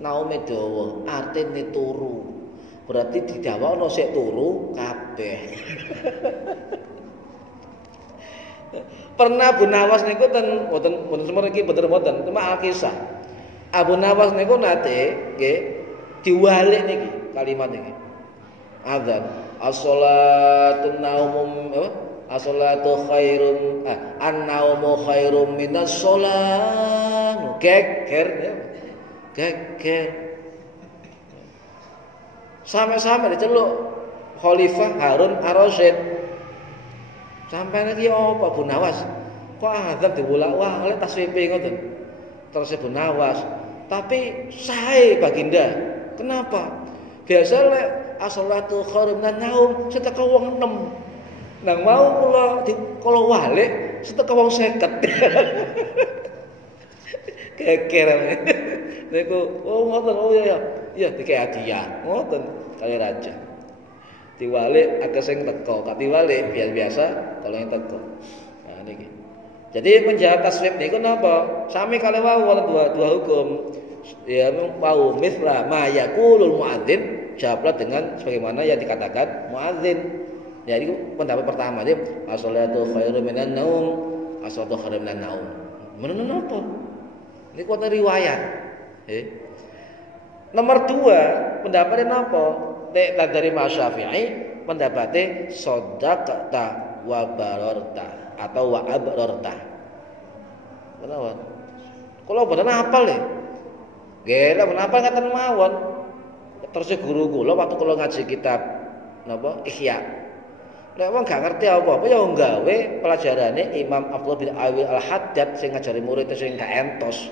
Naume dawa, artine turu. Berarti didawakno sik turu kabeh. Pernah Abu Nawas niku ten mboten semriki mboten cuma Al-Kisah. Abu Nawas niku nate nggih diwalik niki kalimat niki. Adzan as-salatu naumum as-salatu khairum an-naumu khairum minas shalah. Geger. Sampai diceluk Khalifah Harun Ar-Rasyid. Sampai lagi apa Abu Nawas? Kok azab diwulak-walik taswipe ngoten. Terus Abu Nawas, tapi sae Baginda. Kenapa? Biasa lek as-salatu khairum minan naum seteka wong 6. Nang mau kula walik seteka wong 50. Kekeran. Niku ngoten ya. Iya dikek hadiah. Ngoten kaya raja. Diwalik akeh sing teko, gak diwalik biasa kalau yang teko. Nah niki. Jadi menjawab taswib niku napa? Sami kali wau dua hukum. Ya wau misla ma yaqulul muadzin, jawablah dengan sebagaimana yang dikatakan muadzin. Jadi pendapat pertama dia as-salatu khairum minan naum, as-salatu khairum minan naum. Menurut napa? Ini kuat riwayat. Nomor 2, pendapatnya napa? Nek dari Mas Syafi'i, pendapatnya shadaqta wa bararta atau wa abrarta. Kenapa? Kalau boten apal le. Nggih, lha menapa ngaten mawon? Terus guru kula waktu kula ngaji kitab napa? Ihya. Lek wong gak ngerti apa-apa ya nggawe pelajarane Imam Abdullah bin Awi Al-Haddad sing ngajari murid sing gak entos.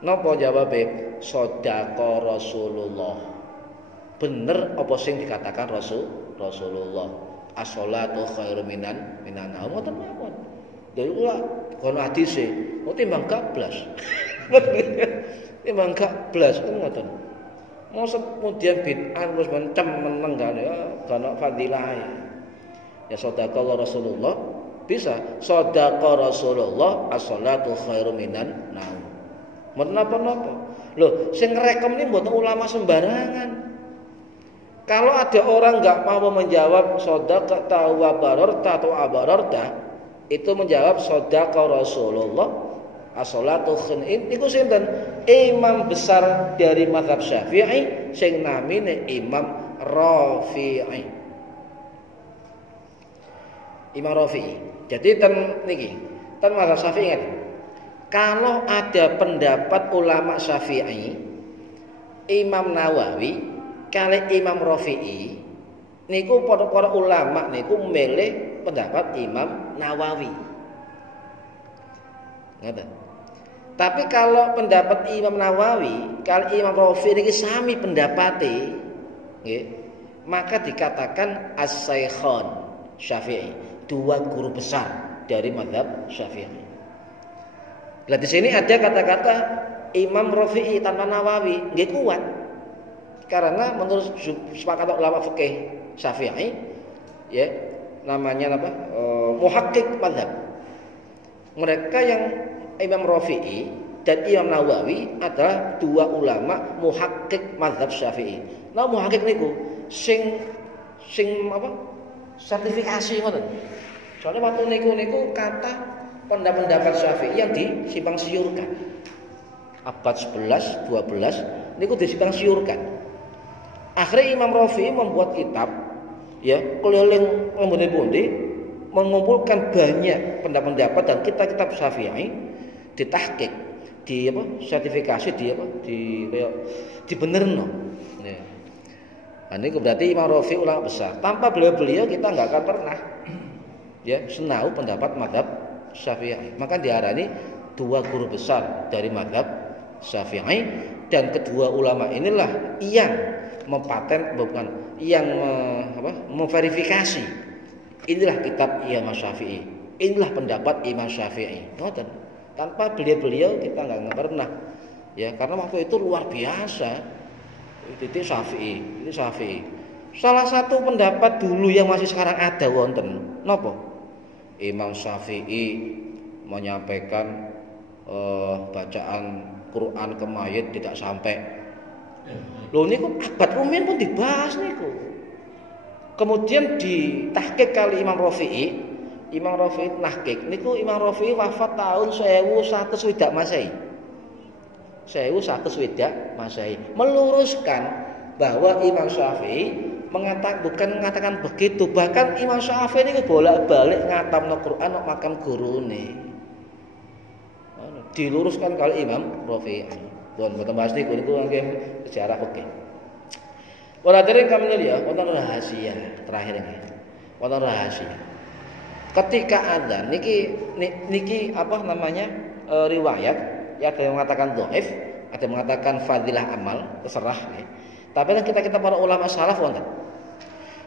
Napa jawabe? Shadaqa Rasulullah. Bener apa sing dikatakan Rasulullah. As-shalatu khairum minan naum ngoten mawon. Dadi kula kono hadise, kok timbang gablas. Timbang gablas ngoten. Mosok kemudian bid'ah terus mencem meneng gane ya gana fadilah. Ya shadaqa Rasulullah bisa shadaqa Rasulullah as-shalatu khairum minan naum. Menapa-napa? Loh, sing ngerekom ini mboten ulama sembarangan. Kalau ada orang enggak mau menjawab shadaqata wa bararta atau abararta, itu menjawab shadaqa Rasulullah as-shalatu khairum. Niku sinten? Imam besar dari mazhab Syafi'i sing namine Imam Rafi'i. Imam Rafi'i. Jadi ten niki, ten mazhab Syafi'i kan. Kalau ada pendapat ulama Syafi'i, Imam Nawawi, kali Imam Rafi'i, niku para ulama niku milih pendapat Imam Nawawi. Ngoten. Tapi kalau pendapat Imam Nawawi, kali Imam Rafi'i niki sami pendapate, nggih, maka dikatakan as-syaikhan Syafi'i, dua guru besar dari mazhab Syafi'i. Lah di sini ada kata-kata Imam Rafi'i tanpa Nawawi, nggih kuat. Karena menurut sepakat ulama fikih Syafi'i, ya, namanya apa? Muhaqqiq mazhab. Mereka yang Imam Rafi'i dan Imam Nawawi adalah dua ulama muhakkik mazhab Syafi'i. Nah muhakkik niku sing apa? Sertifikasi ngoten. Soalnya waktu niku kata pendapat Syafi'i yang disimpang siurkan. Abad 11, 12 niku disimpang siurkan. Akhirnya Imam Rafi'i membuat kitab ya keliling ngendi-ngendi mengumpulkan banyak pendapat dan kitab-kitab Syafi'i ditahqiq, di apa? Sertifikasi di apa? Dibenerno. Ya. Nah, ini berarti Imam Rafi'i ulama besar. Tanpa beliau kita nggak akan pernah ya senau pendapat mazhab Syafi'i. Maka diarani dua guru besar dari mazhab Syafi'i dan kedua ulama inilah yang memverifikasi inilah kitab Imam Syafi'i, inilah pendapat Imam Syafi'i. Ngoten. Tanpa beliau kita nggak pernah ya karena waktu itu luar biasa. Itu Syafi'i. Salah satu pendapat dulu yang masih sekarang ada wonten napa? Imam Syafi'i menyampaikan bacaan Quran ke mayit tidak sampai. Loh niku abad rumiyin pun dibahas niku. Kemudian ditahqiq kali Imam Rafi'i nahqiq niku Imam Rafi'i wafat tahun 1100 Masehi. 1100 Masehi. Meluruskan bahwa Imam Syafi'i bukan mengatakan begitu, bahkan Imam Syafi'i niku bolak-balik ngatamno Quran nang makam gurune. Diluruskan kali Imam Rafi'i. Mboten bahas niku nggih sejarah oke. Wala dereng kami ya, wonten rahasia terakhir ini. Wonten rahasia. Ketika adzan niki apa namanya? Riwayat ya ada yang mengatakan dhaif, ada yang mengatakan fadilah amal, terserah ya. Tapi kita para ulama salaf wonten.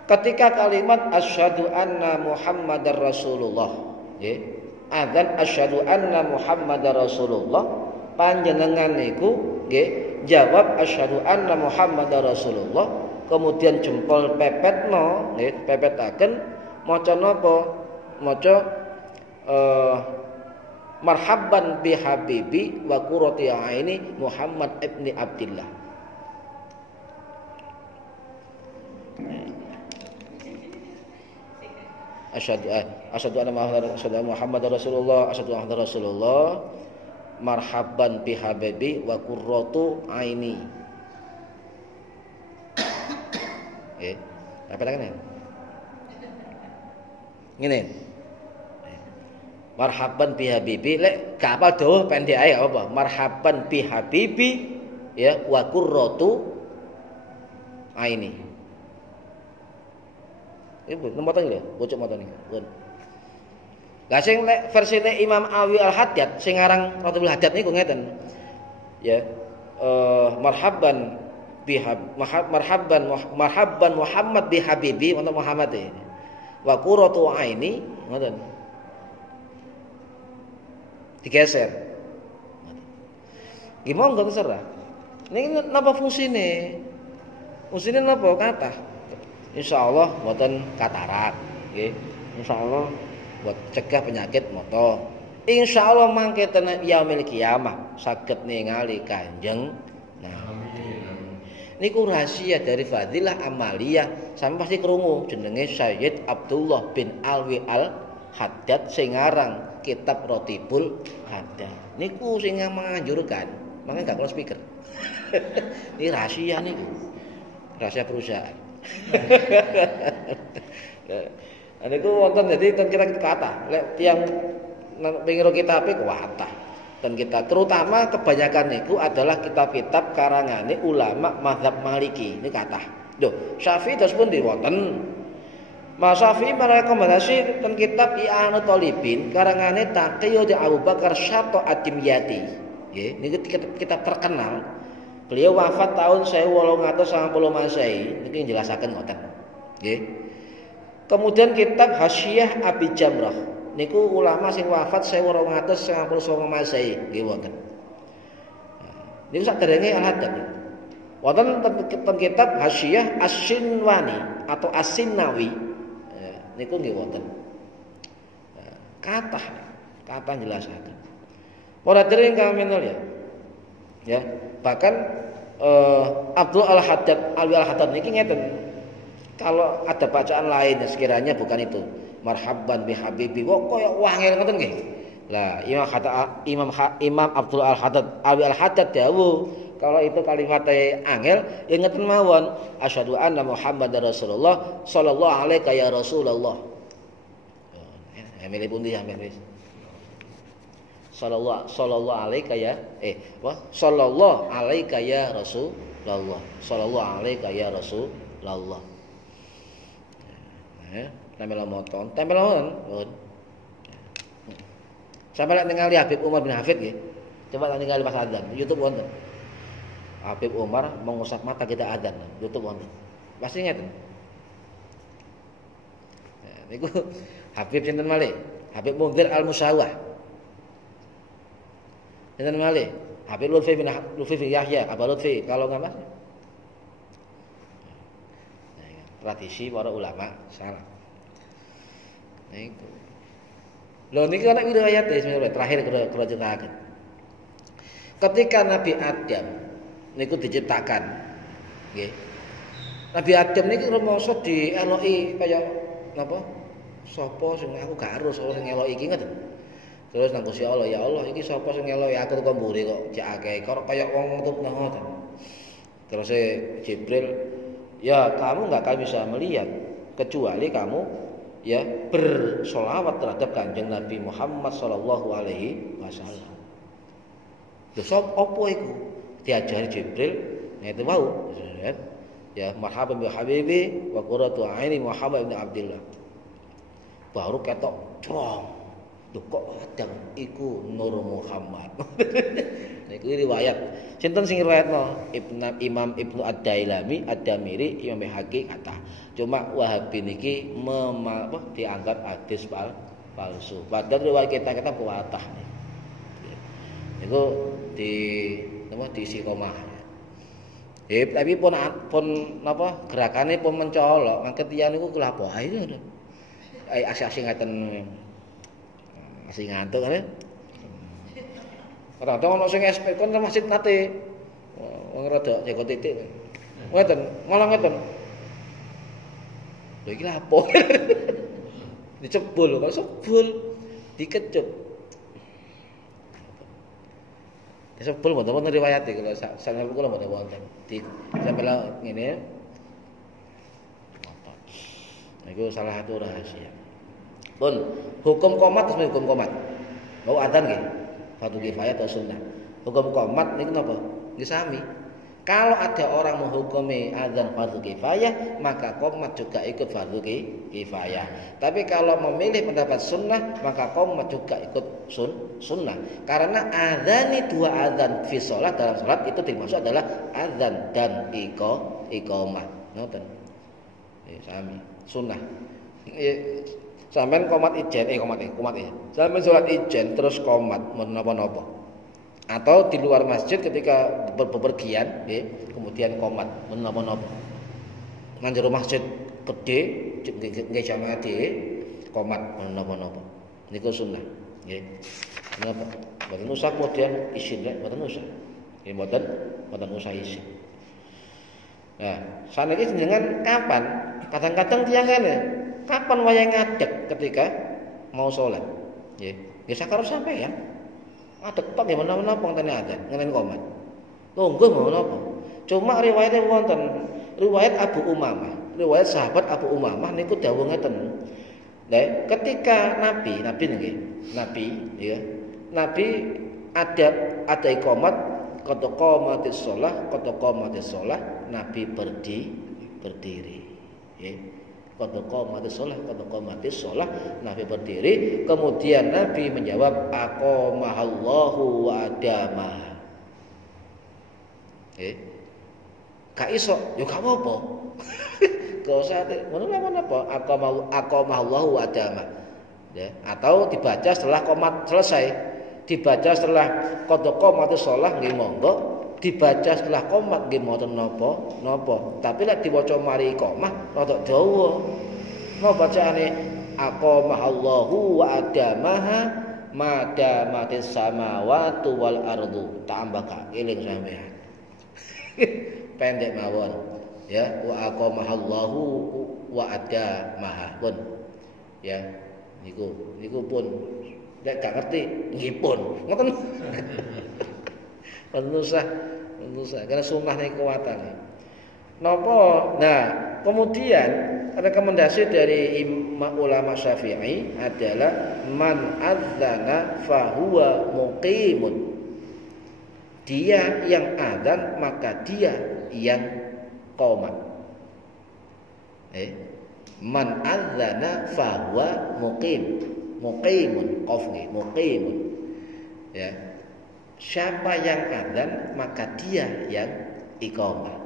Ketika kalimat asyhadu anna Muhammadar Rasulullah, nggih. Adzan asyhadu anna Muhammadar Rasulullah panjenengan niku nggih jawab asyhadu anna Muhammadar Rasulullah kemudian jempol pepetno nggih pepetaken maca napa maca marhaban bi habibi wa qurrati aini Muhammad ibni Abdillah. Asyhadu anna Muhammadar Rasulullah marhaban bi habibi wa qurratu aini. Apa lagi? Ngene. Marhaban bi habibi lek kapal dawuh pendek ae apa? Marhaban bi habibi ya wa qurratu aini. Ibu nemboten lho, bocok moten iki. Pun. Lah sing lek versine Imam Awi Al-Haddad sing aran Ratul Haddad niku ngeten. Ya. Marhaban Muhammad bi habibi wonten Muhammad e. Wa qurratu aini ngoten. Digeser. Gimana enggak terserah. Niki napa fungsine? Fungsine napa kathah? Insyaallah mboten katarak nggih. Insyaallah buat cegah penyakit mata. Insyaallah mangke ten yaumil kiamah saged ningali Kanjeng Nabi. Niku rahasia dari fadilah amaliyah. Sampe pasti krungu jenenge Sayyid Abdullah bin Alwi Al-Haddad sing aran kitab Rotibul Haddad. Niku sing menganjurkan, makanya gak kelas speaker. Ini rahasia niku. Rahasia perusahaan. Niku wonten dadi ten kita kata lek tiyang pengiro kitabe kuwatah dan kita terutama kebanyakan niku adalah kitab-kitab karangane ulama mazhab Maliki ini kathah. Lho, Syafi'i terus pun diwonten. Mas Syafi'i merekomendasi ten kitab I'anul Talibin karangane Taqiyuddin Abu Bakar Syato Ad-Dimyati. Nggih, niku kitab terkenal. Beliau wafat tahun 1890 Masehi, niki njelasaken ngoten. Nggih. Kemudian kitab Hasyiyah Abi Jamrah. Niku ulama sing wafat 1899 Masehi, nggih wonten. Niku saderenge Al-Haddad. Wonten ten kitab Hasyiyah As-Sinwani atau As-Sinnawi. Niku nggih wonten. Kathah Kapan jelasaken. Ora dereng kami ya. Ya, bahkan Abdul Al-Haddad Al-Haddad niki ngeten. Kalau ada bacaan lain sekiranya bukan itu. Marhaban bi habibi. Kok koyo wangel ngoten nggih. Lah, Imam Abdul Al-Haddad Al-Haddad dawuh, kalau itu kalimatnya angel, ya ngeten mawon, asyhadu anna Muhammadar Rasulullah sallallahu alaihi ya Rasulullah. Ya milih pundi ya wis. Sallallahu alaihi ya sallallahu alaihi ya Rasulullah. Sallallahu alaihi ya Rasulullah. Tempel moton, tempel moton. Sampai lek ningali Habib Umar bin Hafid nggih. Coba tak ningali pas adzan, YouTube wonten. Habib Umar mengusap mata kita adzan, YouTube wonten. Pasti ngeten. Niku Habib sinten malih? Habib Munzir Al-Musawwah. Sinten malih? Habib Lutfi bin Yahya, Abah Lutfi, kalau enggak Mas. Tradisi para ulama salaf. Niku. Lho niki ana riwayat terakhir kula ceritaken. Ketika Nabi Adam niku diciptakan, nggih. Nabi Adam niki rumangsa dieloki kaya napa? Sapa sing aku gak ero sapa sing ngeloki iki ngoten. Terus nang Gusti Allah, ya Allah iki sapa sing ngeloki aku kok mburi kok cek akeh kaya wong nutup ngoten. Terus Jibril, ya kamu enggak akan bisa melihat kecuali kamu ya bersolawat terhadap Kanjeng Nabi Muhammad sallallahu alaihi wasallam. Lha sapa apa iku? Diajari Jibril ngene wau. Ya marhaban bi habibi wa qurratu aini Muhammad bin Abdullah. Baru ketok drong. Lho kok adang iku Nur Muhammad. Niku riwayat. Sinten sing riwayatno? Imam Ibnu Ad-Dailami, Ad-Damiri, Imam Baihaqi kata. Cuma Wahabi niki dianggap hadis palsu. Padahal riwayat kita kuwatah. Niku di istiqomah. Tapi pun napa gerakane pun mencolok, mangke tiyang niku kelapa ae ngono. Asih-asih ngaten. Asih ngantuk kan. Kadang-kadang ono sing SP kon masjid nate. Wong rada jago titik. Ngoten, malah ngoten. Lha iki lapo? Dicebul kok sebul. Dikecup. Sebul mboten riwayat iki kalau sanad kula mboten wonten. Sampai ngene. Iku salah satu rahasia. Pun hukum qomat terus hukum qomat. Mau adzan nggih? Fardu kifayah atau sunnah. Hukum qomat niku napa? Nggih sami. Kalau ada orang menghukumi azan fardu kifayah, maka qomat juga ikut fardu kifayah. Tapi kalau memilih pendapat sunnah, maka qomat juga ikut sunnah. Karena azani dua azan fi shalah dalam salat itu dimaksud adalah azan dan iqamah. Ngoten. Sami, sunnah. Sampeyan qomat ijen, qomat ya. Sampeyan salat ijen terus qomat menapa-napa. Atau di luar masjid ketika bepergian, kemudian qomat menapa-napa. Nang jero masjid gede, nggih jamaah dhewe, qomat menapa-napa. Niku sunnah, nggih. Napa? Mboten usah kemudian isin rek, mboten usah. Nggih mboten usah isin. Nah, saniki jenengan kapan? Kadang-kadang tiyang ngene, kapan wayah ngadeg ketika mau salat? Nggih. Nggih sakarep sampeyan. Ngadeg tok nggih menapa wonten adzan, ngenen qomat. Longgo menapa? Cuma riwayatnya wonten, riwayat Abu Umamah, riwayat sahabat Abu Umamah niku dawuh ngeten. Lah, ketika Nabi nggih, Nabi ada iqamat qad qamatis shalah, Nabi berdiri. Nggih. Qad qamatis shalah, Nabi berdiri, kemudian Nabi menjawab aqamahallahu wa adama. Gak iso, yo gak apa-apa. Gak usah ngono apa? Aqamahallahu wa adama. Ya, atau dibaca setelah qomat selesai. Dibaca setelah qad qamatis shalah nggih monggo, dibaca setelah qomat nggih mboten napa. Tapi lek diwaca mari iqamah rada dawa. Napa bacaane aqamahallahu wa adamaha madamatis samawati wal ardu tambah eling sampean. Pendek mawon ya, wa aqamahallahu wa ada mahapun ya, niku pun nek gak ngerti nggih pun ngoten. Penusah karena sunnah niku kuwatan. Napa? Nah, kemudian rekomendasi dari ulama Syafi'i adalah man adzana fahuwa muqimun. Dia yang adzan maka dia yang qomat. Man adzana fahuwa muqimun, qafni muqimun. Ya. Siapa yang adzan maka dia yang iqamah.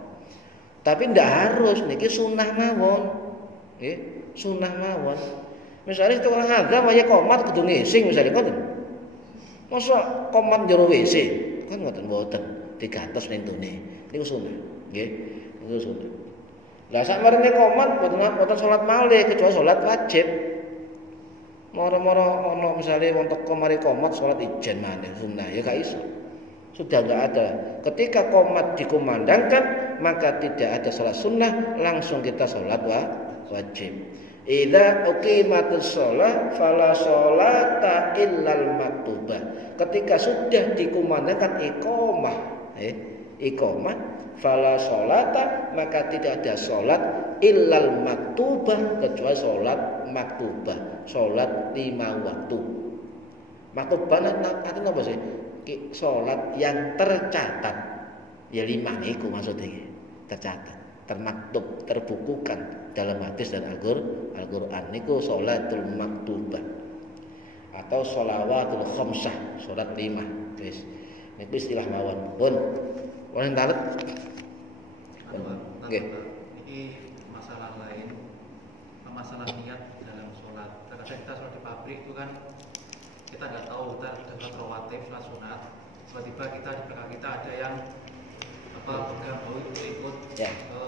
Tapi ndak harus niki sunnah mawon. Sunnah mawon. Misalnya itu orang adzan waya qomat kudu ngising misalnya ngoten. Masa qomat jero WC? Kan mboten digantos nentune. Niku sunah, nggih. Niku sunah. Lah sak marine qomat mboten salat malih kecuali salat wajib. Moro-moro ono misale wong teko mari qomat salat ijen maneh sunah ya gak iso. Sudah enggak ada. Ketika qomat dikumandangkan maka tidak ada salat sunnah, langsung kita salat wajib. Idza uqimatus shalah fala sholata illal maktubah. Ketika sudah dikumandangkan iqamah fala sholata maka tidak ada salat illal maktubah kecuali salat maktubah, salat 5 waktu. Maktubah artinya apa sih? Salat yang tercatat. Ya 5 niku maksudnya. Tercatat, termaktub, terbukukan dalam hadis dan Al-Qur'an niku sholatul maktubah atau sholawatul khamsah, salat 5. Wis niku istilah mawon. Pun wonten talet. Nggih. Iki masalah lain. Masalah niat dalam sholat. Terkadang kita sholat di pabrik itu kan kita nggak tahu kita sholat rawatib, sholat sunat. Tiba-tiba kita di belakang kita ada yang pegang bau itu ikut ke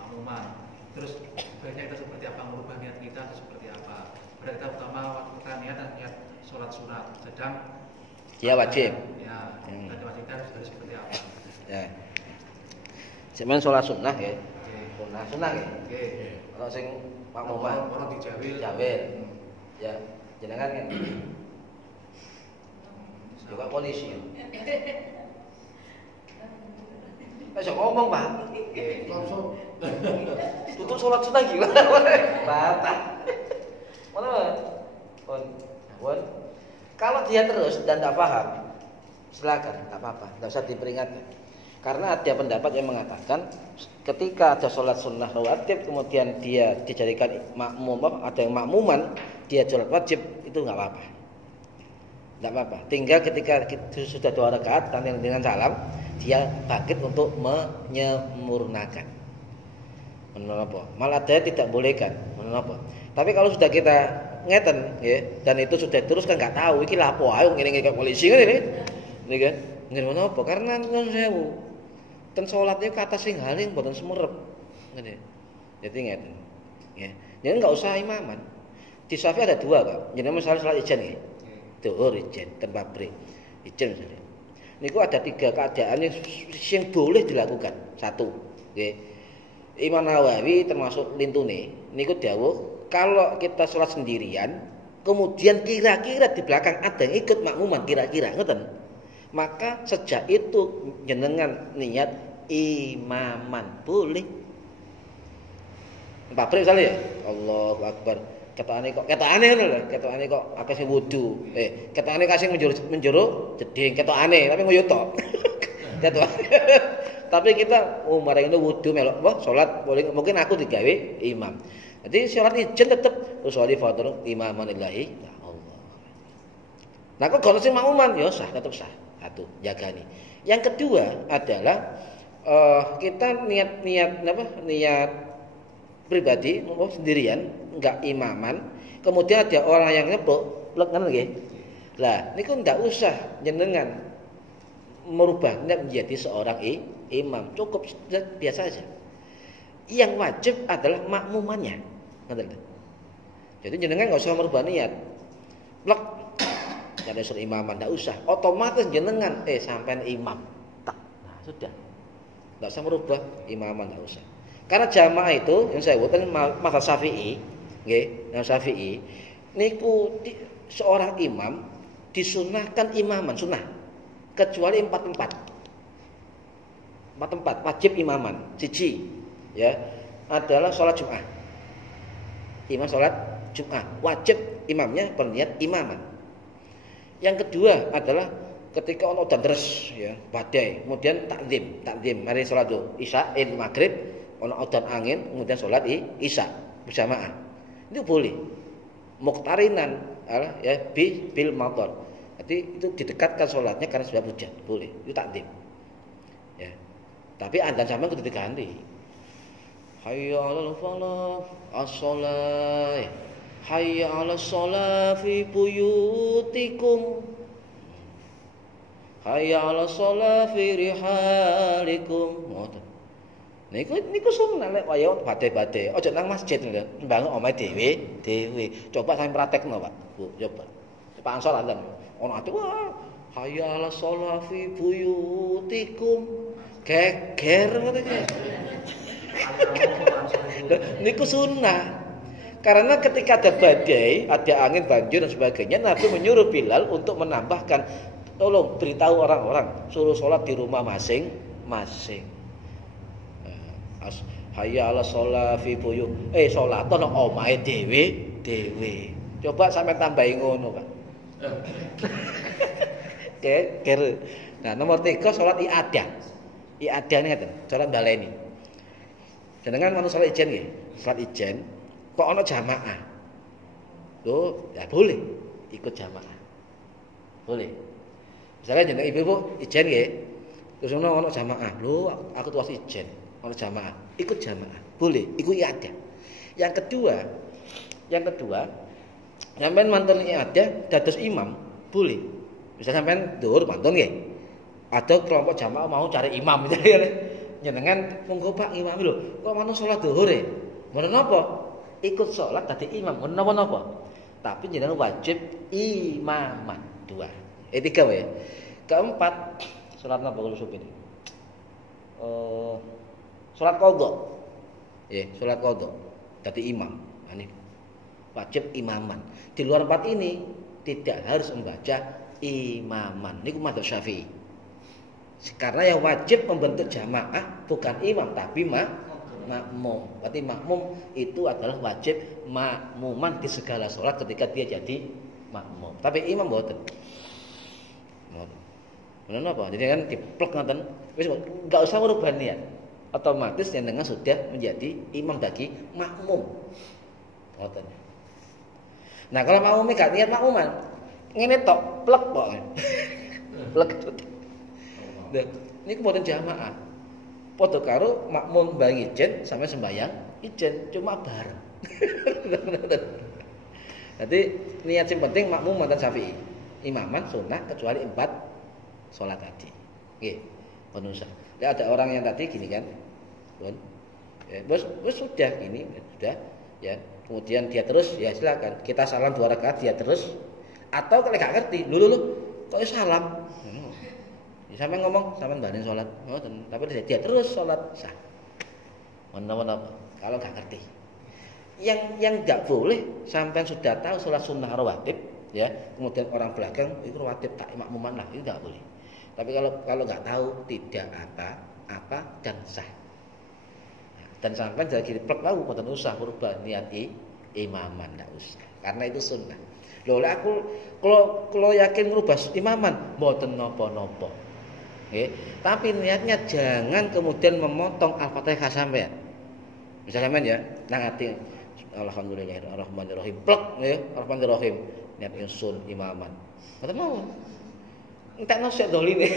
makmuman. Terus sebenarnya kita seperti apa, merubah niat kita atau seperti apa? Pada kita utama waktu kita niat sholat sunat, sedang ya wajib. Ya, dan wajib kita harus seperti apa? Ya. Cuman sholat sunnah ya. Sunnah ya. Kalau sing makmuman orang dijawil. Ya, jenengan kan. Juga polisi. Ayo ngomong, Pak. Langsung. Tutup sholat sunnah gila. Batal. Mana? Pun. Kalau dia terus dan tidak paham, silakan, tidak apa-apa, tidak usah diperingatkan. Karena ada pendapat yang mengatakan ketika ada sholat sunnah rawatib kemudian dia dijadikan makmum, ada yang makmuman, dia sholat wajib itu nggak apa-apa. Tidak apa-apa. Tinggal ketika sudah 2 rakaat dengan salam, dia bangkit untuk menyempurnakan. Menapa? Malah dia tidak bolehkan. Menapa? Tapi kalau sudah kita ngeten, ya, dan itu sudah terus kan nggak tahu, iki lapo ayo ngene kayak polisi kan ini kan? Ngene menapa? Karena nyuwun sewu. Ten salatnya kata sing haling mboten semerep. Ngene. Jadi ngeten. Ya. Jadi enggak usah imaman. Di Syafi'i ada 2, Pak. Jadi misalnya salat ijen nggih. Zuhur ijen, ten pabrik. Ijen misalnya. Niku ada 3 keadaan yang boleh dilakukan. 1, nggih. Imam Nawawi termasuk lintune niku dawuh kalau kita sholat sendirian kemudian kira-kira di belakang ada yang ikut makmuman kira-kira ngoten, maka sejak itu jenengan niat imaman boleh. Pabrik misalnya ya Allahu Akbar ketokane ngono lho, ketokane kok akeh sing wudu. Ketokane kasih menjero jeding ketokane tapi nguyut tok. Ketokane. Tapi kita marang itu wudu melok apa salat boleh mungkin aku digawe imam. Jadi syarat ijen tetep usolli fardhu imamanillahi ya Allah. Nah kok kalau sing makmuman ya sah tetep sah. Satu jagani. Yang kedua adalah kita niat pribadi mau sendirian enggak imaman, kemudian ada orang yang nyepuk lek ngono nggih. Lah niku ndak usah jenengan merubah niat menjadi seorang imam, cukup biasa saja. Yang wajib adalah makmumannya. Jadi jenengan enggak usah merubah niat. Plek Nyata sun imaman ndak usah. Otomatis jenengan sampean imam. Tak. Nah, sudah. Ndak usah merubah imaman, ndak usah. Karena jamaah itu yang saya buatkan mazhab Syafi'i, nggih, yang Syafi'i niku seorang imam disunahkan imaman sunnah kecuali 4 tempat wajib imaman. Siji ya adalah sholat Jumat. Imam sholat Jumat wajib imamnya berniat imaman. Yang kedua adalah ketika ono udan deres ya badai kemudian takzim mari sholat isya maghrib ono udan angin kemudian sholat isya berjamaah itu boleh muqtarinan ya bil matar. Jadi itu didekatkan sholatnya karena sudah hujan, boleh. Itu takdim. Ya. Tapi adzan sampean kudu diganti. Hayya 'alal falah, as-shalah. Hayya 'alas shalah fi buyutikum. Hayya 'alas shalah fi rihalikum. Ngoten. Niku sunah lek waya badhe-badhe. Aja nang masjid lho, mbangun omahe dhewe. Coba sampeyan praktekno, Pak. Bu, coba. Pak Ansor adzan. Ono ati wah, hayya 'alas shalah fi buyutikum. Geger ngoten iki. Niku sunnah. Karena ketika ada badai, ada angin, banjir dan sebagainya, Nabi menyuruh Bilal untuk menambahkan, tolong beritahu orang-orang, suruh sholat di rumah masing-masing. Hayya 'alas shalah fi buyut. Sholat nang omahe dhewe. Coba sampe tambahi ngono, Pak. Geger. Nah, nomor 3 sholat iadah. Iadah ini ngeten, cara baleni. Jenengan mau sholat ijen nggih? Sholat ijen kok ana jamaah. Loh, ya boleh ikut jamaah. Boleh. Misalnya jeneng ibu ijen nggih. Terus ana jamaah. Loh, aku tuwas ijen, ana jamaah. Ikut jamaah. Boleh, iku iadah. Yang kedua, sampeyan mantun iadah dados imam, boleh. Bisa sampeyan dhuwur mantun nggih. Ada kelompok jamaah mau cari imam gitu ya. Jenengan monggo Pak imam lho. Kok manut salat zuhur e? Mboten napa? Ikut salat dadi imam. Mboten napa-napa. Tapi jenengan wajib imaman. 2. 3 ya. Keempat, salat napa kulo supin? Salat qadha. Salat qadha dadi imam. Ini wajib imaman. Di luar 4 ini tidak harus membaca imaman. Niku mazhab Syafi'i. Karena yang wajib membentuk jamaah bukan imam tapi makmum. Berarti makmum itu adalah wajib makmuman di segala sholat ketika dia jadi makmum. Tapi imam mboten. Benar apa? Jadi kan diplek ngoten. Wis enggak usah merubah niat. Otomatis jenengan sudah menjadi imam bagi makmum. Ngoten. Nah, kalau makmum gak niat makmuman, ngene tok plek kok. Plek. Nah, ini kemudian jamaah. Padha karo makmum bang ijen sampai sembahyang ijen cuma bareng. Jadi niat yang penting makmum mantan Syafi'i. Imaman sunnah kecuali 4 sholat tadi. Nggih, penusa. Ada orang yang tadi gini kan. Bos sudah gini, sudah ya. Kemudian dia terus ya silakan. Kita salam 2 rakaat dia terus atau kalau enggak ngerti, lulu kok salam. Sampai ngomong, sampai banding sholat, tapi dia terus sholat sah. Mana kalau nggak ngerti. Yang nggak boleh sampai sudah tahu sholat sunnah rawatib, ya. Kemudian orang belakang itu rawatib tak makmuman lah, itu nggak boleh. Tapi kalau nggak tahu tidak apa dan sah. Dan sampai jadi plek tahu, bukan usah berubah niat imaman, nggak usah. Karena itu sunnah. Loh, aku kalau yakin merubah imaman, mboten nopo-nopo. Okay. Tapi niatnya jangan kemudian memotong Al-Fatihah sampean. Misalnya sampean ya, nang ati alhamdulillahirrahmanirrahim. Plek ya, Rahmanirrahim. Niat insun imaman. Mboten mawon. Entekno sik doline.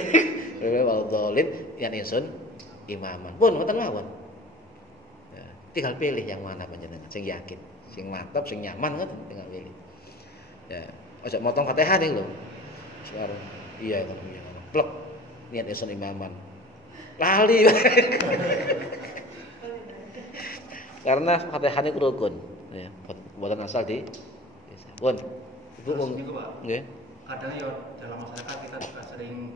Wal dolin niat insun imaman. Pun mboten mawon. Ya, tinggal pilih yang mana panjenengan sing yakin, sing mantap, sing nyaman kan tinggal pilih. Ya, aja motong Fatihah nih lho. Sekarang iya kan iya. Plek niat insun imaman lali karena Fatihah itu rukun ya, buatan asal di pun ibu nggih kadang ya dalam masyarakat kita juga sering